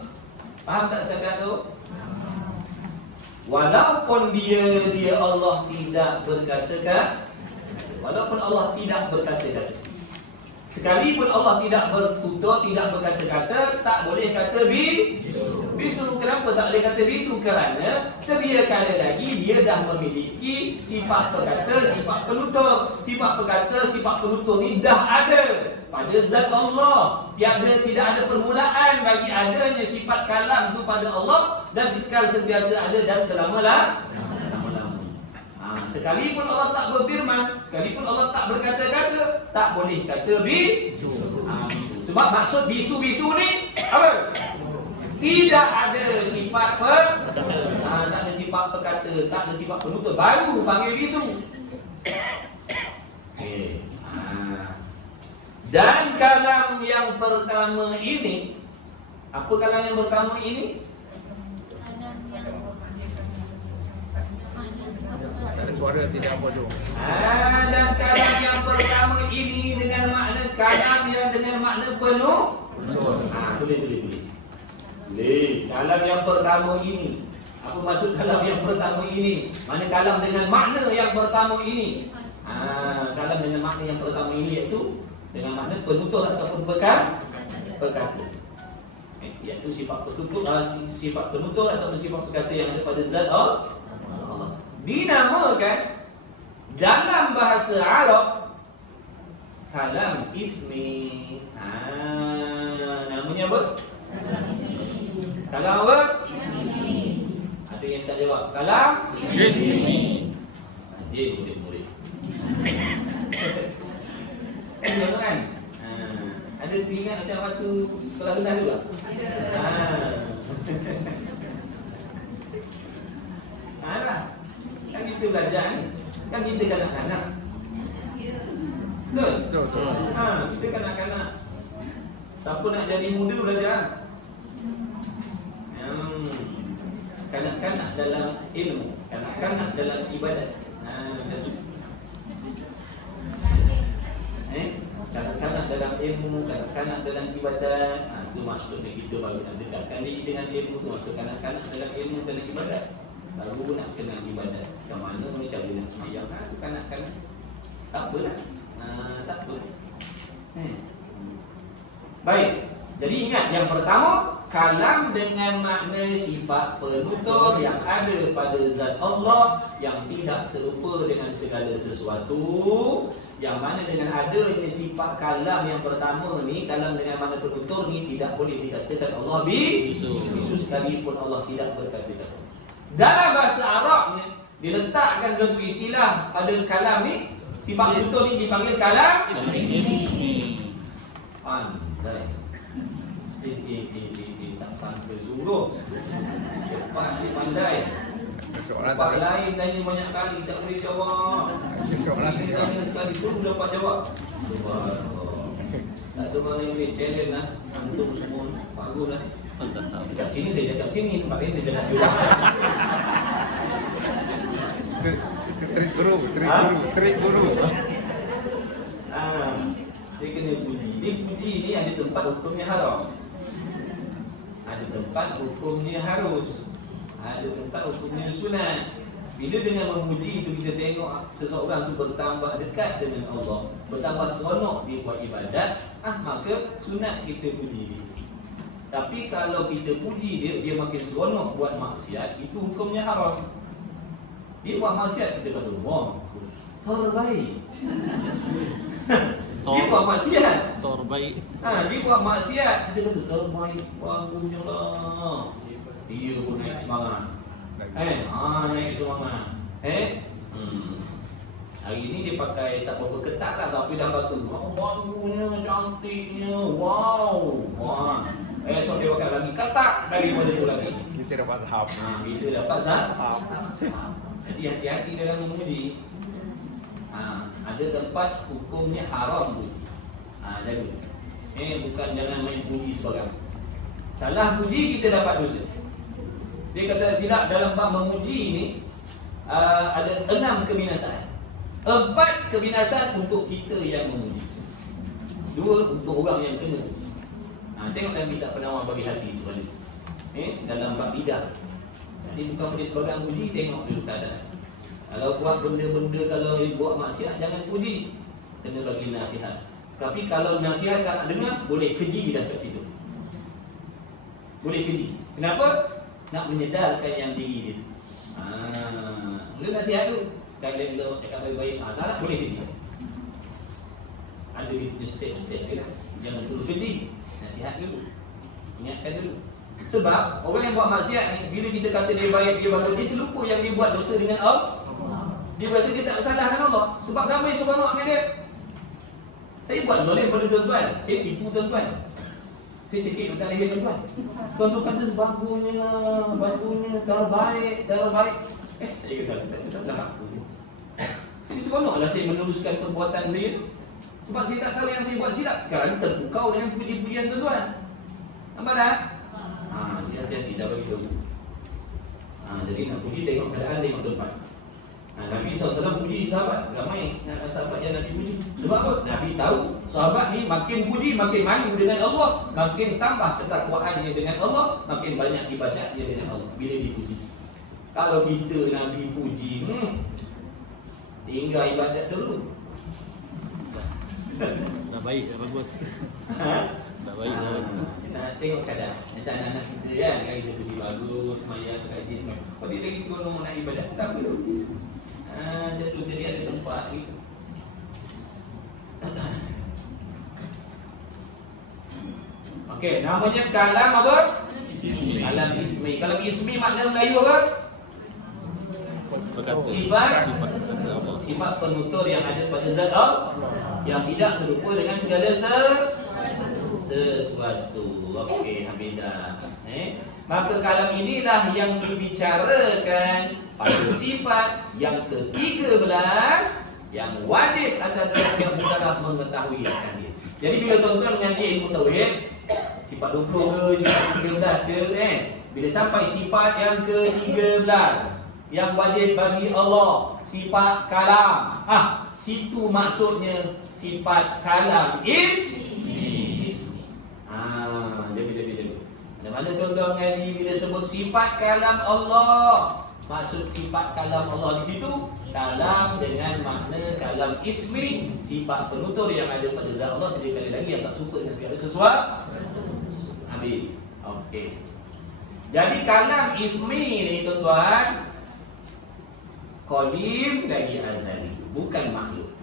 Faham tak saya kata? Walaupun dia Allah tidak berkata-kata, walaupun Allah tidak berkata-kata, sekalipun Allah tidak bertutur, tidak berkata-kata, tak boleh kata bisu. Kenapa tak boleh kata bisu? Kerana sedia kala lagi dia dah memiliki sifat perkata, sifat penutur. Sifat perkata, sifat penutur ni dah ada pada zat Allah. Tidak ada permulaan bagi adanya sifat kalam tu pada Allah, dan kekal sentiasa ada dan selama-lamanya. Sekalipun Allah tak berfirman, sekalipun Allah tak berkata-kata, tak boleh kata bisu. Sebab maksud bisu-bisu ni apa? Tidak ada sifat tak ada sifat perkata, tak ada sifat penutur, baru panggil bisu. Okey. Dan kalam yang pertama ini, apa kalam yang pertama ini? Ada suara tidak apa tu. Dan kalam yang pertama ini dengan makna kalam yang dengan makna penuh. Tulis. Kalam yang pertama ini. Apa maksud kalam yang pertama ini? Mana kalam dengan makna yang pertama ini? Kalam dengan makna yang pertama ini iaitu dengan makna penutur ataupun berkata. Iaitu sifat penutur, sifat penutur ataupun sifat berkata yang ada pada zat Allah. Dinamakan dalam bahasa Arab kalam ismi. Namanya apa? Kalam apa? Ada yang tak jawab. Kalam ismi. Dia murid-murid. Tengok kan? Ada teringat macam waktu sekolah rendah dulu tak? Kan kita belajar ni. Kan kita kanak-kanak. Betul? Betul. Kita kanak-kanak. Siapa nak jadi muda belajar? Kanak-kanak dalam ilmu, kanak-kanak dalam ibadat. Kanak-kanak dalam ilmu, kanak-kanak dalam ibadat. Itu maksudnya kita baru nak dekatkan diri dengan ilmu. Itu maksud kanak-kanak dalam ilmu, dalam ibadat. Baru nak kenal ibadat. Macam mana cara nak sembahyang. Kanak-kanak tak apalah. Tak apa. Baik. Jadi ingat, yang pertama, kalam dengan makna sifat penutur yang ada pada zat Allah yang tidak serupa dengan segala sesuatu. Yang mana dengan adanya sifat kalam yang pertama ni, kalam dengan makna penutur ni, tidak boleh dikatakan Allah bisu sekalipun Allah tidak berkata. Dalam bahasa Arabnya diletakkan satu istilah pada kalam ni, sifat penutur ni dipanggil kalam ismi. Pandai. Tak sangka sungguh. Pandai. Soalan Pak tak. lain tanya banyak kali tak boleh jawab. Soalan Saya tak. tanya sekali pun dapat jawab. Tak ada orang yang boleh challenge lah. Antum semua bagus lah. Dekat sini saya cakap sini, tempat lain saya cakap juga. Trik guru. Dia kena puji. Dia puji ni ada tempat hukumnya haram. Ada tempat hukumnya harus. Ada tempat hukumnya sunat. Bila dengan memuji itu kita tengok seseorang tu bertambah dekat dengan Allah, bertambah seronok dia buat ibadat, maka sunat kita puji dia. Tapi kalau kita puji dia makin seronok buat maksiat, itu hukumnya haram. Dia buat maksiat, kita kata, wah, terbaik. Dia buat maksiat. Terbaik. Dia buat maksiat, kita kata, terbaik. Bagusnya lah. Dia pun naik semangat. Naik semangat. Hari ni dia pakai tak berapa ketat lah, tapi dah kata, bagusnya, cantiknya, wow. Esok dia pakai lagi ketat daripada tu lagi. Kita dapat sahab. Kita dapat sahab. Jadi hati-hati dalam memuji. Ada tempat hukumnya haram puji. Jaga. Bukan jangan main puji sebarang. Salah puji kita dapat dosa. Dia kata silap dalam bab memuji ini ada 6 kebinasaan. 4 kebinasaan untuk kita yang memuji. 2 untuk orang yang kena puji. Tengok dalam kitab Penawar Bagi Hati itu pada. Dalam bab lidah. Jadi bukan boleh sebarang puji, tengok dulu keadaan. Kalau buat benda-benda, kalau buat maksiat, jangan puji. Kena bagi nasihat. Tapi kalau nasihat tak nak dengar, boleh keji dah kat situ. Boleh keji. Kenapa? Nak menyedarkan yang diri dia. Mula nasihat tu, kalau cakap baik-baik, tak boleh keji. Ada step-step je lah. Jangan terus keji. Nasihat dulu. Ingatkan dulu. Sebab orang yang buat maksiat ni, bila kita kata dia baik, dia bagus, dia terlupa yang dia buat dosa dengan Allah. Dia rasa dia tak bersalah dengan Allah. Sebab ramai seronok dengan dia. Saya buat zalim pada tuan-tuan. Saya tipu tuan-tuan. Saya cekik dekat leher tuan-tuan. Tuan-tuan kata bagusnya, terbaik. Saya kata, tak aku. Jadi seronoklah saya meneruskan perbuatan saya. Sebab saya tak tahu yang saya buat silap. Kerana terpukau dengan puji-pujian tuan-tuan. Nampak tak? Dia hati-hati dah bagi tahu. Jadi nak puji tengok keadaan, tengok tempat. Nabi SAW puji sahabat. Ramai sahabat yang Nabi puji. Sebab apa? Nabi tahu sahabat ni makin puji, makin malu dengan Allah, makin tambah ketakwaannya dengan Allah, makin banyak ibadatnya dengan Allah bila dipuji. Kalau kita Nabi puji, tinggal ibadat dulu. Dah baik, dah bagus. Dah baik, dah bagus. Kita tengok kadang macam anak kita kan, kita puji bagus, semayang, kaji semua. Kalau dia lagi seronok nak ibadat, tak apa dulu. Jatuh jadi ada tempat gitu. Okey, namanya kalam apa? Ismi. Kalam ismi. Kalam ismi makna Melayu apa? Sifat penutur yang ada pada zat Allah yang tidak serupa dengan segala sesuatu. Okey, Hamidah. Maka kalam inilah yang dibicarakan pada sifat yang ke-13 yang wajib atas setiap mukallaf mengetahui akan dia. Jadi bila tuan-tuan mengaji ilmu tauhid, sifat 20 ke, sifat 13 ke, bila sampai sifat yang ke-13 yang wajib bagi Allah, sifat kalam. Situ maksudnya sifat kalam ismi. Jadi. Mana tuan-tuan mengaji bila sebut sifat kalam Allah, maksud sifat kalam Allah di situ kalam dengan makna kalam ismi, sifat penutur yang ada pada zat Allah sedia kali lagi yang tak serupa dengan segala sesuatu. Habis. Okey. Jadi kalam ismi ni tuan-tuan qadim lagi azali, bukan makhluk.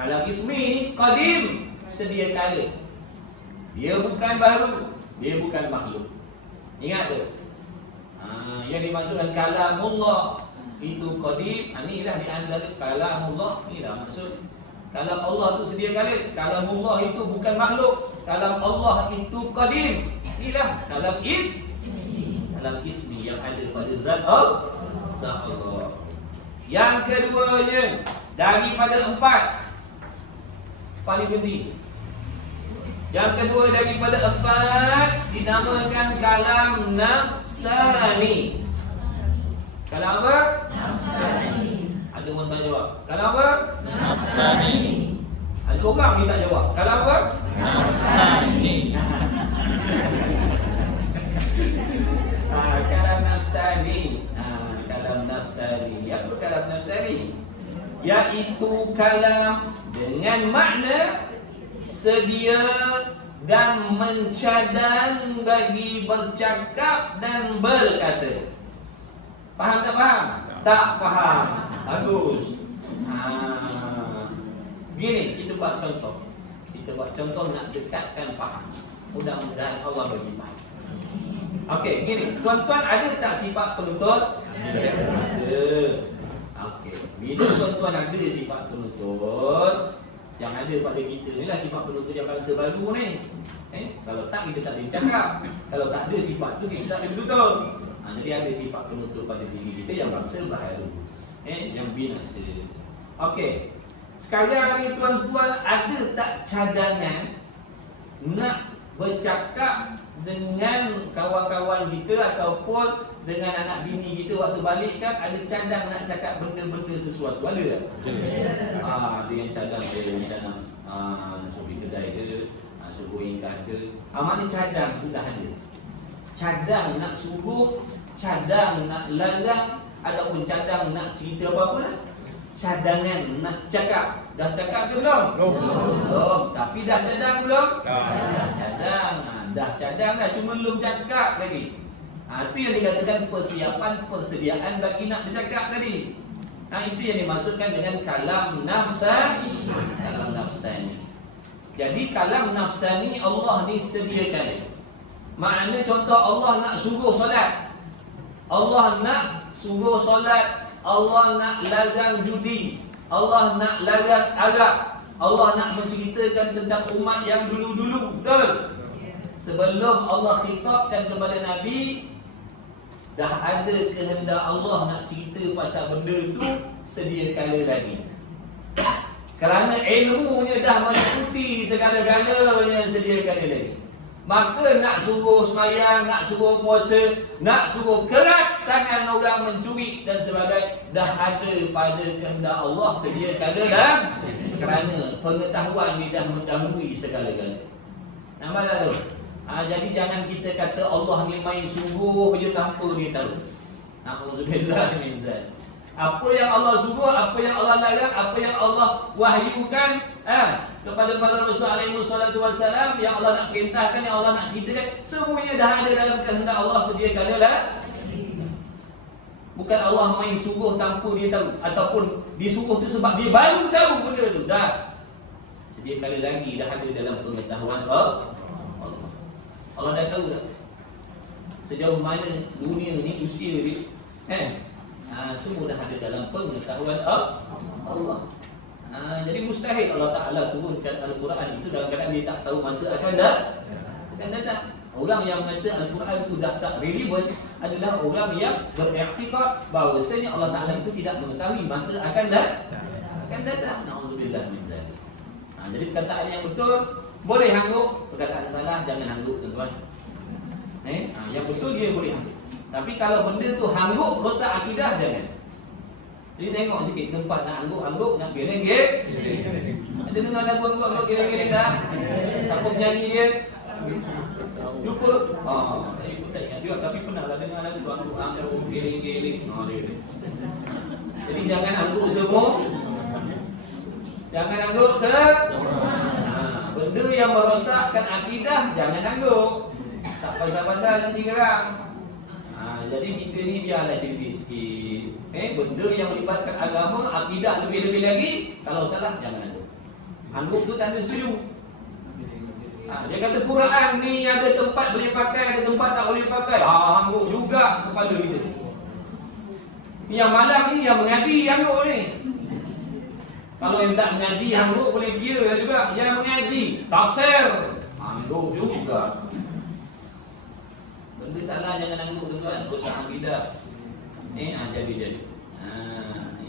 Kalam ismi ni qadim, sedia kala. Dia bukan baru, dia bukan makhluk. Ingat tu. Yang dimaksudkan kalamullah itu qadim. Inilah di antara kalamullah, inilah maksud. Kalam Allah tu sedia kala. Kalamullah itu bukan makhluk. Kalam Allah itu qadim. Inilah kalam kalam ismi yang ada pada zat Allah. Yang keduanya daripada 4 paling penting. Yang kedua daripada 4 dinamakan kalam nafsani. Kalam apa? Nafsani. Ada orang tak jawab. Kalam apa? Nafsani. Ada seorang ni tak jawab. Kalam apa? Nafsani. Kalam nafsani. Kalam nafsani. Apa kalam nafsani? Iaitu kalam dengan makna sedia dan mencadang bagi bercakap dan berkata. Faham tak faham? Tak faham. Bagus. Gini, kita buat contoh. Kita buat contoh nak dekatkan faham. Mudah-mudahan Allah bagi faham. Okey, gini. Tuan-tuan ada tak sifat penutur? Ada. Okey. Bila tuan-tuan ada sifat penutur, yang ada pada kita ni lah sifat penutur yang bangsa baru ni. Kalau tak, kita tak boleh cakap. Kalau tak ada sifat tu, kita tak boleh bertutur. Jadi ada sifat penutur pada diri kita yang bangsa baharu, yang binasa. Okey. Sekarang ni tuan-tuan ada tak cadangan nak bercakap dengan kawan-kawan kita ataupun dengan anak bini kita waktu balik kan, ada cadang nak cakap benda-benda sesuatu, ada tak? Ada yang cadang dia macam nak suruh kedai ke, suruh ingkat ke. Maknanya cadang sudah ada. Cadang nak suruh, cadang nak larang, ataupun cadang nak cerita apa-apa lah. Cadangan nak cakap. Dah cakap ke belum? Belum. Tapi dah cadang belum? Dah cadang. Dah cadang dah, cuma belum cakap lagi. Itu yang dikatakan persiapan, persediaan bagi nak bercakap tadi. Itu yang dimaksudkan dengan kalam nafsani. Kalam nafsani. Jadi kalam nafsani Allah ni sediakan. Maknanya contoh Allah nak suruh solat. Allah nak suruh solat. Allah nak larang judi. Allah nak larang arak. Allah nak menceritakan tentang umat yang dulu-dulu. Betul? Sebelum Allah khitabkan kepada Nabi, dah ada kehendak Allah nak cerita pasal benda tu sedia kala lagi. Kerana ilmunya dah meliputi segala-galanya sedia kala lagi. Maka nak suruh semayang, nak suruh puasa, nak suruh kerat tangan orang mencuri dan sebagainya, dah ada pada kehendak Allah sedia kala dah. Kerana pengetahuan ni dah mendahului segala-galanya. Nampak tu? Jadi jangan kita kata Allah ni main suruh je tanpa dia tahu. Alhamdulillah min zalik. Apa yang Allah suruh, apa yang Allah larang, apa yang Allah wahyukan kepada para Rasul alaihi wassalatu wassalam, yang Allah nak perintahkan, yang Allah nak ceritakan, semuanya dah ada dalam kehendak Allah sedia kala lah. Bukan Allah main suruh tanpa dia tahu, ataupun disuruh tu sebab dia baru tahu benda tu. Dah sedia kala lagi dah ada dalam pengetahuan Allah. Allah dah tahu dah sejauh mana dunia ni, usia dia, semua dah ada dalam pengetahuan Allah. Jadi mustahil Allah Ta'ala turunkan Al-Quran itu dalam keadaan dia tak tahu masa akan datang. Orang yang mengatakan Al-Quran itu dah tak relevant adalah orang yang beriktikad bahawasanya Allah Ta'ala itu tidak mengetahui masa akan datang. Na'udzubillah min dzalik. Jadi perkataan yang betul boleh hangguk, perkataan salah jangan hangguk, tuan-tuan. Yang betul dia boleh hangguk. Tapi kalau benda tu hangguk, rosak akidah, jangan. Jadi tengok sikit tempat nak hangguk, nak geleng-geleng. Ada dengar lagu hangguk geleng-geleng dah? Siapa penyanyi dia? Lupa? Saya pun tak ingat juga, tapi pernah lah dengar lagu tu hangguk, geleng-geleng. Jadi jangan hangguk semua. Jangan hangguk benda yang merosakkan akidah, jangan hangguk. Tak pasal-pasal nanti gerang. Jadi kita ni biarlah cerita sikit. Benda yang melibatkan agama, akidah lebih-lebih lagi, kalau salah jangan hangguk. Hangguk tu tanda setuju. Dia kata Quran ni ada tempat boleh pakai, ada tempat tak boleh pakai. Hangguk juga kepala kita. Ni yang malam ni, yang mengaji hangguk ni. Kalau yang tak mengaji hangguk boleh kira juga. Yang mengaji tafsir hangguk juga. Benda salah jangan hangguk, tuan-tuan. Rosak akidah. Jadi.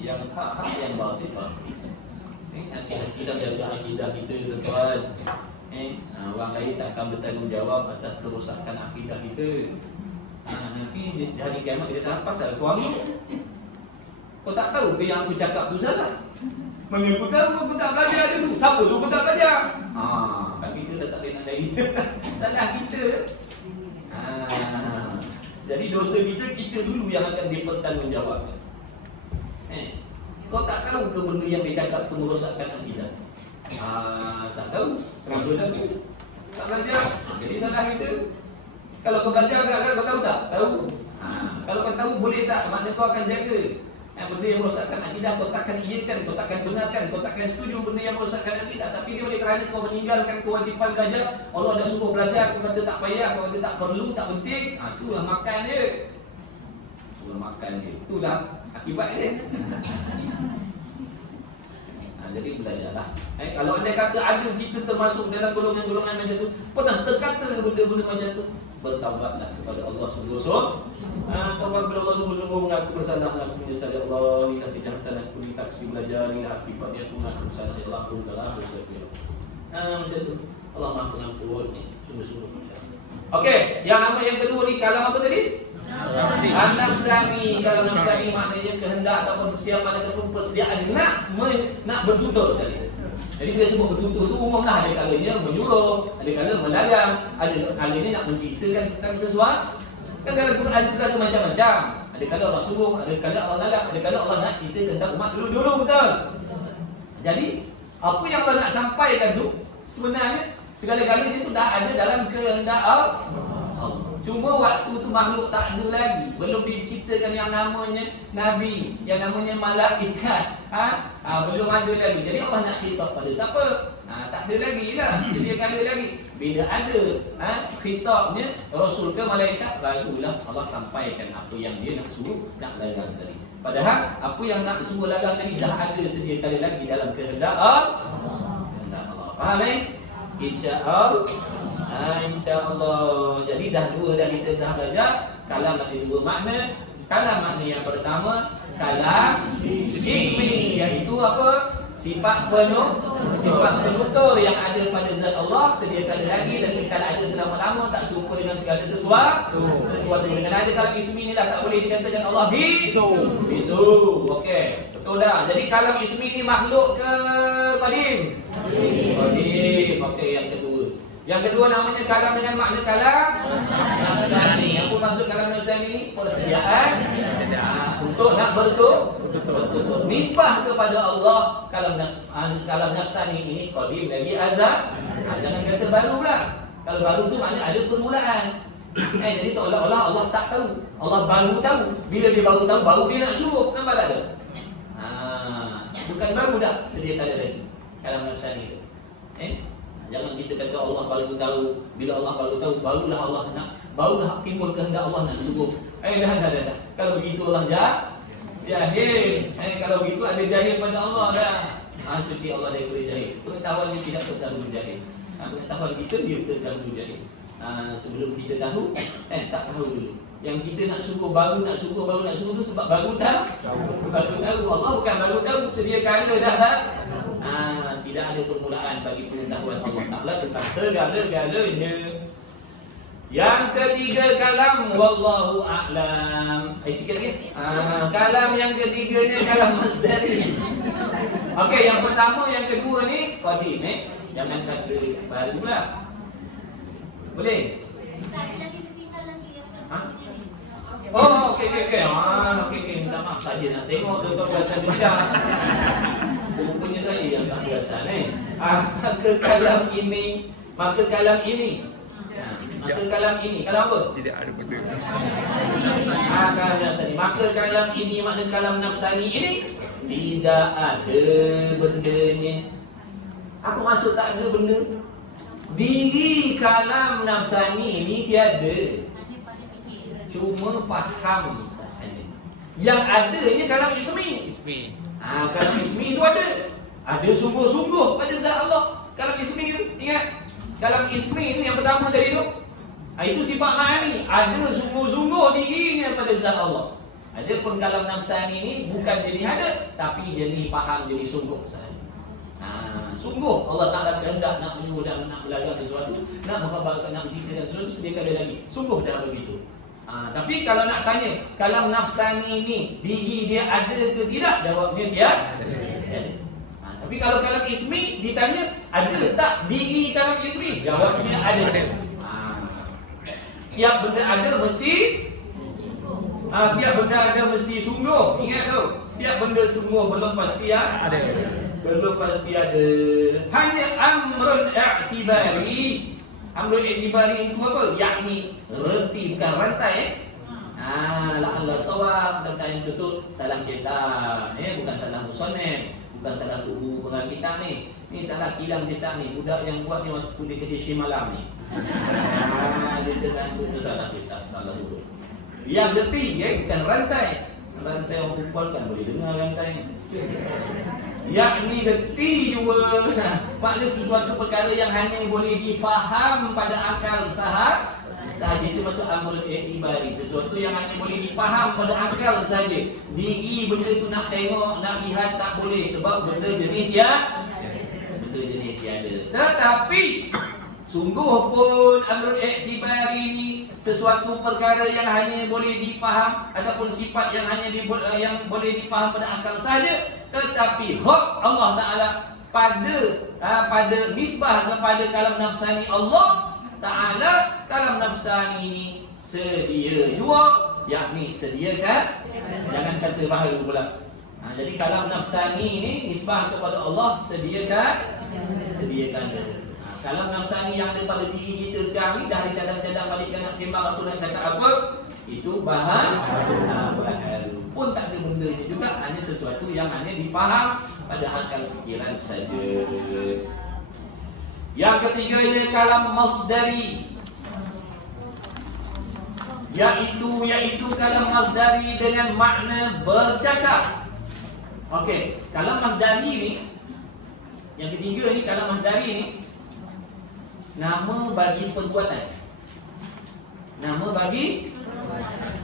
Yang hak yang batil. Kita jaga akidah kita, tuan-tuan. Orang lain tak akan bertanggungjawab atas kerosakan akidah kita. Nanti hari kiamat kita tahan pasal kau hangguk. Kau tak tahu yang aku cakap tu salah. Mana aku tahu, aku tak belajar dulu. Siapa tu aku tak belajar? Kan kita dah tak boleh nak dari salah kita. Jadi dosa kita dulu yang akan dipertanggungjawabkan. Kau tak tahu ke benda yang dia cakap tu merosakkan akidah? Tak tahu. Kenapa tak tahu? Tak belajar. Jadi salah kita. Kalau kau belajar, kau tahu tak? Tahu. Kalau kau tahu boleh tak? Maknanya kau akan jaga. Benda yang merosakkan akidah, kau takkan iakan, kau takkan benarkan, kau takkan setuju benda yang merosakkan akidah. Tapi dia oleh kerana kau meninggalkan kewajipan belajar, Allah dah suruh belajar, kau kata tak payah, kau kata tak perlu, tak penting. Itulah makan dia. Itulah akibat dia. Jadi belajarlah. Kalau anda kata ada kita termasuk dalam golongan-golongan macam tu, pernah terkata benda-benda macam tu, bertaubatlah kepada Allah sungguh-sungguh. Taubat kepada Allah sungguh-sungguh, mengaku bersalah, mengaku menyesal ya Allah, inilah kejahatan aku di taksi belajar, inilah aktifat dia, mengaku bersalah ya Allah, aku telah bersedia. Macam tu. Allah Maha Pengampun ni, sungguh-sungguh. Okey, yang nama yang kedua ni kalam apa tadi? An-nafsani. Kalau nafsani maknanya kehendak ataupun persiapan ataupun persediaan nak bertutur sekali. Jadi bila sebut bertutur tu umumlah, ada kalanya menyuruh, ada kalanya melarang, ada kalanya nak menceritakan tentang sesuatu. Kan dalam Quran itu ada macam-macam. Ada kala Allah suruh, ada kala Allah larang, ada kala Allah nak cerita tentang umat dulu-dulu, betul? Jadi apa yang Allah nak sampaikan tu sebenarnya segala-galanya itu dah ada dalam kehendak Allah. Cuma waktu tu makhluk tak ada lagi, belum diceritakan yang namanya Nabi, yang namanya malaikat, belum ada lagi. Jadi Allah nak khitab pada siapa? Tak ada lagi lah, sedia kala lagi. Bila ada khitabnya Rasul ke malaikat, barulah Allah sampaikan apa yang dia nak suruh, nak larang tadi. Padahal apa yang nak suruh larang tadi dah ada sedia kala lagi dalam kehendak Allah. Faham InsyaAllah. Jadi dah dua dah kita dah belajar. Kalam ada dua makna. Kalam makna yang pertama, kalam ismi, iaitu apa? Sifat penutur yang ada pada zat Allah sedia kala lagi dan kekal ada selama-lama, tak serupa dengan segala sesuatu. Dengan ada kalam ismi ni dah tak boleh dikatakan Allah bisu. Okey, betul dah. Jadi kalam ismi ni makhluk ke qadim? Qadim. Okey, yang kedua. Yang kedua namanya kalam dengan makna kalam nafsani. Apa maksud kalam nafsani ni? Persediaan untuk nak bertutur. Nisbah kepada Allah kalam nafsani ini qadim lagi azal. Jangan kata baru pula. Kalau baru tu makna ada permulaan. Jadi seolah-olah Allah tak tahu. Allah baru tahu. Bila dia baru tahu, baru dia nak suruh. Nampak tak ada? Bukan baru dah, sedia kala lagi kalam nafsani tu. Jangan kita kata Allah baru tahu. Bila Allah baru tahu, barulah timbul kehendak Allah nak suruh. Dah. Kalau begitu Allah jahil. Kalau begitu ada jahil pada Allah dah. Suci Allah daripada jahil. Pengetahuan dia tidak terlalu jahil. Pengetahuan kita dia terlalu jahil. Sebelum kita tahu, tak tahu dulu. Yang kita nak suruh baru nak suruh tu sebab baru tahu. Allah bukan baru tahu, sedia kala dah. Tidak ada permulaan bagi pengetahuan Allah Ta'ala tentang segala-galanya. Yang ketiga kalam wallahu a'lam. Sikit lagi. Kalam yang ketiganya kalam masdari. Okey, yang pertama, yang kedua ni qadim. Jangan kata baru pula. Boleh? Okey. Okey, minta maaf saja nak tengok tuan-tuan perasan dia. Rupanya saya yang tak perasan Maka kalam ini kalam apa? Tidak ada benda. Kalam nafsani. Maka kalam ini makna kalam nafsani ini tidak ada bendanya. Apa maksud tak ada benda? Diri kalam nafsani ini tiada. Cuma faham sahaja. Yang adanya kalam ismi. Kalam ismi itu ada. Ada sungguh-sungguh pada zat Allah. Kalam ismi itu, ingat. Kalam ismi itu yang pertama tadi tu. Itu sifat ma'ani. Ada sungguh-sungguh dirinya pada zat Allah. Adapun kalam nafsani ini bukan jadi ada, tapi jadi faham, jadi sungguh. Sungguh Allah Ta'ala kehendak nak menyuruh dan nak belajar sesuatu, nak mengkhabarkan, nak menceritakan sesuatu, sedia kala lagi. Sungguh dah begitu. Tapi kalau nak tanya kalam nafsani ni diri dia ada ke tidak, jawabnya tiada. Tapi kalau kalam ismi ditanya ada tak diri kalam ismi, jawabnya ada. Tiap benda ada mesti tiap benda ada mesti sungguh. Ingat tu, tiap benda semua belum pasti ada. Belum pasti ada. Hanya amrun i'tibari. Amrul i'tibari itu apa? Yakni reti, bukan rantai. La'alla sawab, dan betul salah cetak. Bukan salah musannaf, bukan salah guru pengarang kitab ni. Ni salah kilang cetak ni. Budak yang buat ni waktu dia kerja shi malam ni. Dia dengan tu salah cetak, salah huruf. Yang reti bukan rantai. Rantai orang perempuan kan boleh dengar rantai ni. Yakni reti juga. Makna sesuatu perkara yang hanya boleh difaham pada akal sahaja. Itu masuk amrul i'tibari. Sesuatu yang hanya boleh difaham pada akal saja. Diri benda tu nak tengok, nak lihat tak boleh sebab benda jenis tiada. Tetapi sungguh pun amrul i'tibari ni sesuatu perkara yang hanya boleh difaham ataupun sifat yang hanya yang boleh difaham pada akal saja. Tetapi hak Allah Ta'ala pada nisbah kepada kalam nafsani Allah Ta'ala, kalam nafsani ini sedia jua, yakni sediakan. Jangan kata baharu pula. Jadi kalam nafsani ini nisbah kepada Allah sediakan. Kalam nafsani yang ada pada diri kita sekarang ni dah dicadang-cadang balikkan nak sembang apa, nak cakap apa, itu bahan pun tak ada bendanya juga, hanya sesuatu yang hanya dipaham pada akal fikiran saja. Yang ketiganya kalam masdari, yaitu kalam masdari dengan makna bercakap. Okey, kalam masdari ni, yang ketiga ni, kalam masdari ni nama bagi perbuatan. Nama bagi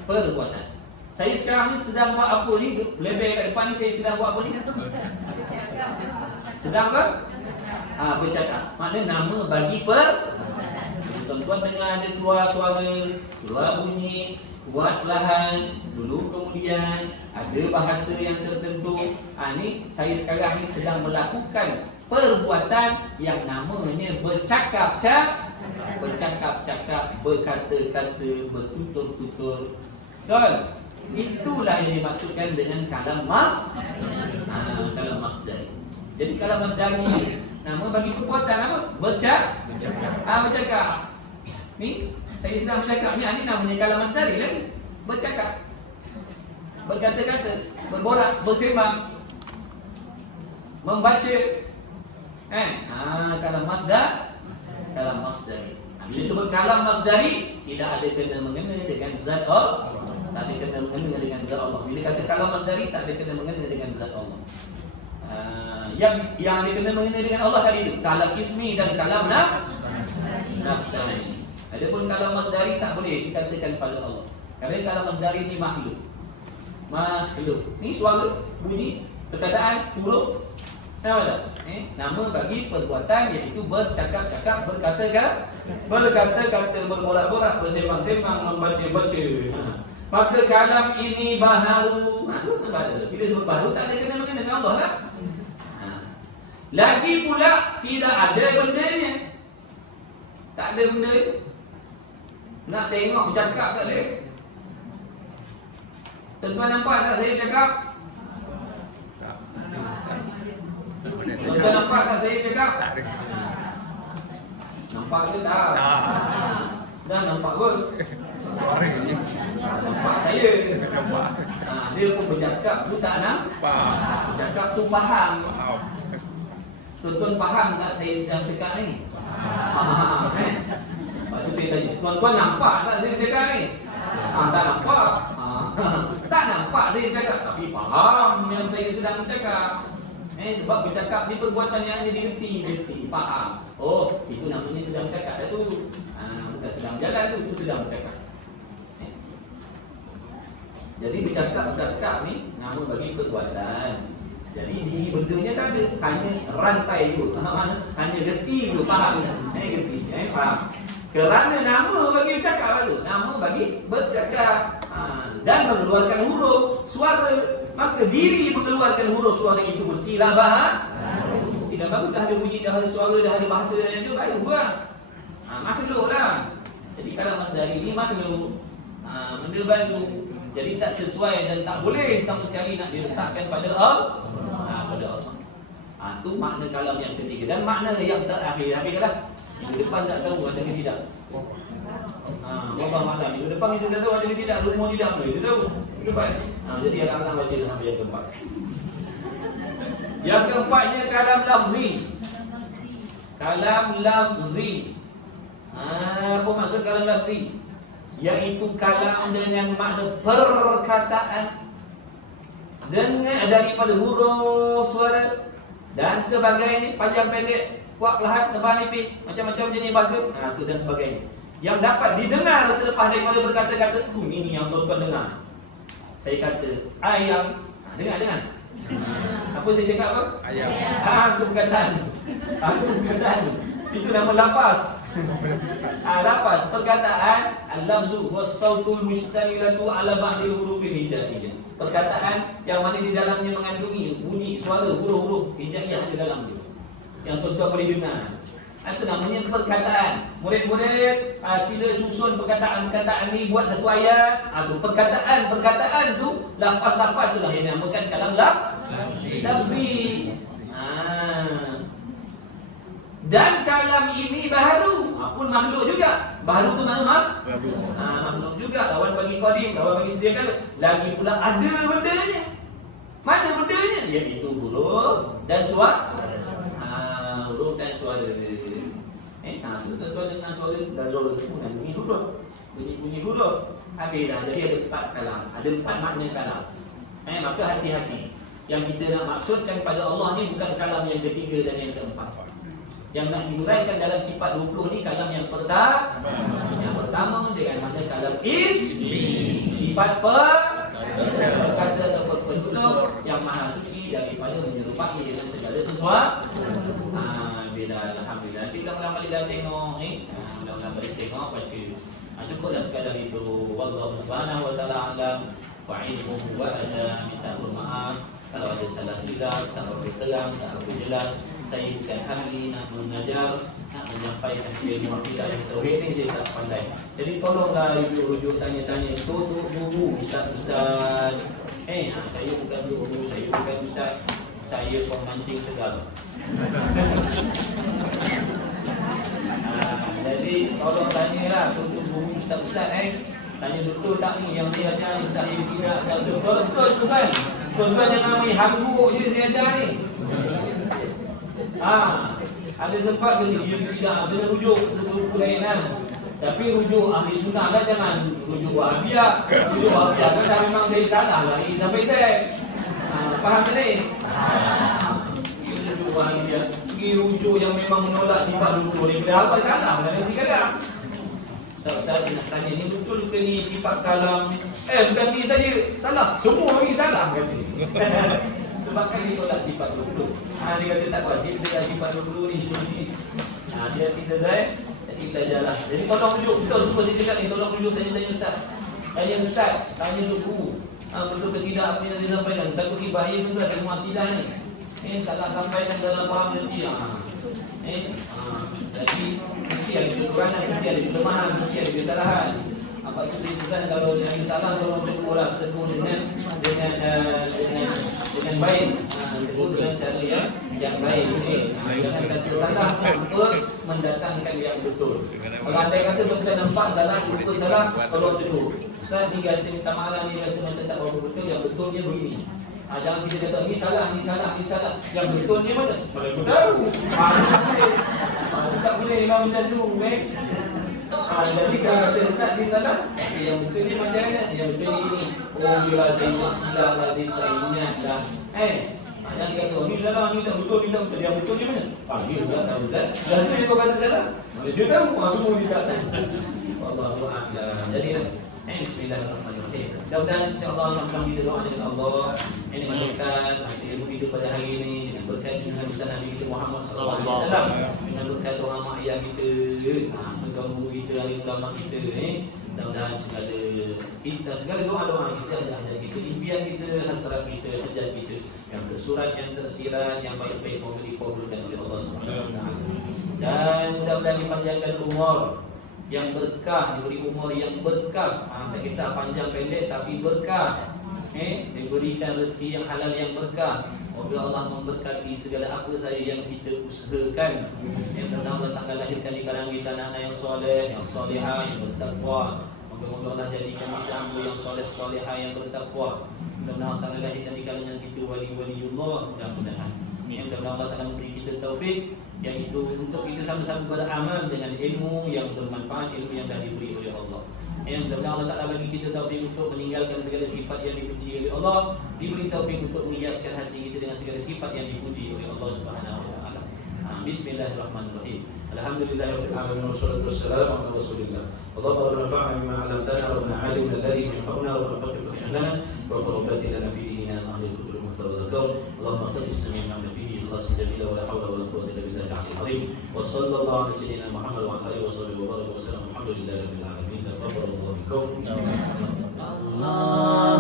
perbuatan. Saya sekarang ni sedang buat apa ni? Lebih kat depan ni saya sedang buat apa ni? Sedang apa? Bercakap. Maknanya nama bagi tuan-tuan dengar ada keluar suara, keluar bunyi, buat perlahan, dulu kemudian ada bahasa yang tertentu. Ni saya sekarang ni sedang melakukan perbuatan yang namanya bercakap-cakap, berkata-kata, bertutur-tutur. Betul? Itulah yang dimaksudkan dengan kalam kalam masdari. Jadi kalam masdari ni nama bagi perbuatan apa? Bercakap. Ni saya sedang bercakap ni namanya kalam masdari lah ni. Bercakap, berkata-kata, berborak, bersembang, membaca. Kalam masdari. Bila sebut kalam masdari, tidak ada kena-mengena dengan zat Allah. Tak ada kena-mengena dengan zat Allah. Bila kata kalam masdari, tak ada kena-mengena dengan zat Allah. Yang ada kena-mengena dengan Allah tadi itu kalam ismi dan kalam nafsani. Adapun kalam masdari tak boleh dikatakan pada Allah. Kerana kalam masdari ni makhluk. Ni suara, bunyi, perkataan, huruf. Nama tak? Nama bagi perbuatan iaitu bercakap-cakap, berkata-kata, berborak-borak, bersembang-sembang, membaca-baca. Maka kalam ini baharu. Bila sebut baharu tak ada kena-mengena dengan Allah lah. Lagi pula tidak ada bendanya. Tak ada benda. Nak tengok bercakap tak boleh. Tuan-tuan nampak tak saya bercakap? Tuan-tuan nampak tak saya bercakap? Tak ada. Nampak ke tak? Dah nampak pun. Suara ni. Nampak saya. Nampak. Dia pun bercakap tu tak nampak. Bercakap tu faham. Tuan-tuan faham tak saya sedang cakap ni? Lepas tu saya tanya, tuan-tuan nampak tak saya cakap ni? Tak nampak. Tak nampak saya cakap, tapi faham yang saya sedang cakap. Sebab bercakap ni perbuatan yang hanya digerti, faham. Oh, itu namanya sedang bercakap dah tu. Bukan sedang jalan tu, itu sedang bercakap. Jadi bercakap ni nama bagi perbuatan. Jadi di bendanya tak ada, hanya rantai tu. Hanya gerti tu, faham. Faham. Kerana nama bagi bercakap tu, nama bagi bercakap dan mengeluarkan huruf suara, maka diri mengeluarkan huruf suara itu mestilah tidak baru dah ada bunyi, dah ada suara, dah ada bahasa yang itu baru buat. Makhluk lah. Jadi kalau masdari ini makhluk, benda baru. Jadi tak sesuai dan tak boleh sama sekali nak diletakkan pada Allah. Itu makna kalam yang ketiga. Dan makna yang terakhir, habislah. Minggu depan tak tahu ada ke tidak. Wabah malam. Minggu depan kita tak tahu ada ke tidak. Rumah tidak boleh. Kita tahu. Minggu depan. Jadi akan baca sampai yang keempat. Yang keempatnya kalam lafzi. Kalam lafzi. Apa maksud kalam lafzi? Iaitu kalam dengan makna perkataan, dengan daripada huruf suara dan sebagainya, panjang pendek, kuat lahat, tebal nipis, macam-macam jenis bahasa, itu dan sebagainya, yang dapat didengar selepas daripada berkata-kata. Ini yang tuan-tuan dengar. Saya kata ayam, dengar. Apa saya cakap apa? Ayam. Itu perkataan. Itu nama lapas. Lapas, perkataan al-lafzu was-sautul mustamilatu ala ba'di hurufil hijaiyah. Perkataan yang mana di dalamnya mengandungi bunyi suara huruf-huruf hijaiyah di dalam itu, yang tuan-tuan boleh dengar. Itu namanya perkataan. Murid-murid, sila susun perkataan-perkataan ni buat satu ayat. Itu perkataan tu, lafaz-lafaz tu lah yang dinamakan kalam lafzi. Dan kalam ini baharu, pun makhluk juga. Baharu tu mana makhluk juga. Lawan bagi qadim, lawan bagi sedia kala. Lagi pula ada bendanya. Mana bendanya? Iaitu huruf dan suara. Huruf dan suara. Tuan-tuan dengar suara dan suara tu pun bunyi huruf. Bunyi huruf. Habis dah. Jadi ada 4 kalam. Ada 4 makna kalam. Maka hati-hati. Yang kita nak maksudkan pada Allah ni bukan kalam yang ketiga dan yang keempat. Yang nak diuraikan dalam sifat 20 ni kalam yang pertama dengan makna kalam ismi, sifat berkata atau bertutur yang maha suci daripada menyerupai dengan segala sesuatu. Bila alhamdulillah nanti mudah-mudahan balik dah tengok mudah-mudahan balik tengok baca. Cukuplah sekadar itu. Wallahu subhanahu wa ta'ala alam wa ilmuhu wa ada minta maaf kalau ada salah silap, tak berterang, tak berjelas. Saya bukan ahli nak mengajar, nak menyampaikan ilmu akidah dan tauhid ni saya tak pandai. Jadi tolonglah rujuk tanya-tanya tu guru, ustaz. Saya bukan guru, saya bukan ustaz. Saya pemancing segala. Jadi tolong tanyalah tujuh guru ustaz-ustaz tanya betul tak ni yang dia ajar ni, tak dia tidak tak betul tu kan. Tuan-tuan jangan ambil hangguk je saya ajar ni. Ada tempat ke ni yang tidak kena rujuk buku lain lah. Tapi rujuk ahli sunnah lah, jangan rujuk wahabiyah. Rujuk wahabiyah kan dah memang saya salah lagi sampai tak. Faham tak ni? Rujuk wahabiyah. Pergi rujuk yang memang menolak sifat rujuk ni. Benda apa salah lah nanti kadang. Tak saya nak tanya ni betul ke ni sifat kalam ni? Bukan ni saja salah. Semua ni salah kata ni. Sebab kan dia tolak sifat dulu. Dia kata tak wajib dia sifat dulu ni sini. Dia tidak saya. Jadi belajarlah. Jadi tolong rujuk. Betul semua dia cakap ni tolong rujuk tanya ustaz. Tanya ustaz, tanya guru. Betul ke tidak apa yang dia sampaikan? Takut ni bahaya pun ada mu'atilah ni. Salah sampaikan dalam faham nanti. Jadi mesti ada kekurangan, mesti ada kelemahan, mesti ada kesalahan. Apa tu saya pesan kalau ada salah tolong tegurlah, tegur dengan baik, tegur dengan cara yang baik. Jangan kata salah tanpa mendatangkan yang betul. Kalau anda kata betul nampak salah, betul salah, tolong tegur. Ustaz ni rasa minta maaf ni rasa macam tak betul, yang betulnya begini. Jangan kita kata ni salah. Yang betulnya mana? Mana aku tahu. Tak boleh memang macam tu. Jadi kalau kata Ustaz ni salah, yang betul ni macam mana? Yang betul ni. Dia rasa silap lah, saya tak ingat dah. Jangan kata ni salah, ni tak betul, ni tak betul. Yang betul ni mana? Dia juga tak betul. Dah tu dia kau kata salah. Malaysia tahu, semua dia tak tahu. Allahuakbar. Jadi bismillahirrahmanirrahim. Mudah-mudahan insya-Allah sama-sama kita doa dengan Allah. Ini berkat ilmu hidup pada hari ini, dengan berkat dengan bisa Nabi kita Muhammad sallallahu alaihi wasallam, dengan berkat doa mak ayah kita, guru kita, ahli ulama kita mudah-mudahan segala doa-doa kita, hajat kita, impian kita, hasrat kita, hajat kita yang tersurat, yang tersirat, yang baik-baik mohon dikabulkan oleh Allah Subhanahu wa taala. Dan mudah-mudahan dipanjangkan umur yang berkah, diberi umur yang berkah. Tak kisah panjang pendek tapi berkah. Diberikan rezeki yang halal yang berkah. Moga Allah memberkati segala apa saja yang kita usahakan. Mudah-mudahan Allah Ta'ala lahirkan di kalangan kita anak-anak yang soleh, yang solehah, yang bertakwa. Moga-moga Allah jadikan kita hamba yang soleh-solehah, yang bertakwa. Mudah-mudahan Allah Ta'ala lahirkan di kalangan kita wali-waliullah. Mudah-mudahan Allah Ta'ala memberi kita taufik, yaitu untuk kita sama-sama beramal dengan ilmu yang bermanfaat, ilmu yang dah diberi oleh Allah. Mudah-mudahan Allah Ta'ala bagi kita taufik untuk meninggalkan segala sifat yang dibenci oleh Allah, diberi taufik untuk menghiaskan hati kita dengan segala sifat yang dipuji oleh Allah Subhanahu wa taala. Bismillahirrahmanirrahim. Alhamdulillahirabbil alamin wassalatu wassalamu ala Rasulillah. Allahumma nafa'na bima 'allamtana wa bina 'alimna alladhi yanfa'una wa nafa'na fi ahlana wa qurrati lana fi dinina ahli al-kutub al-mukhtabarat. Allahumma khalisna min 'amal fihi khas jamila wa la hawla wa la quwwata illa billahi al-'aliyyil 'azim. Wa sallallahu ala sayyidina Muhammad wa ala alihi wa sahbihi wa baraka wa sallam. Alhamdulillahirabbil alamin. Tafaddalu bikum. Allah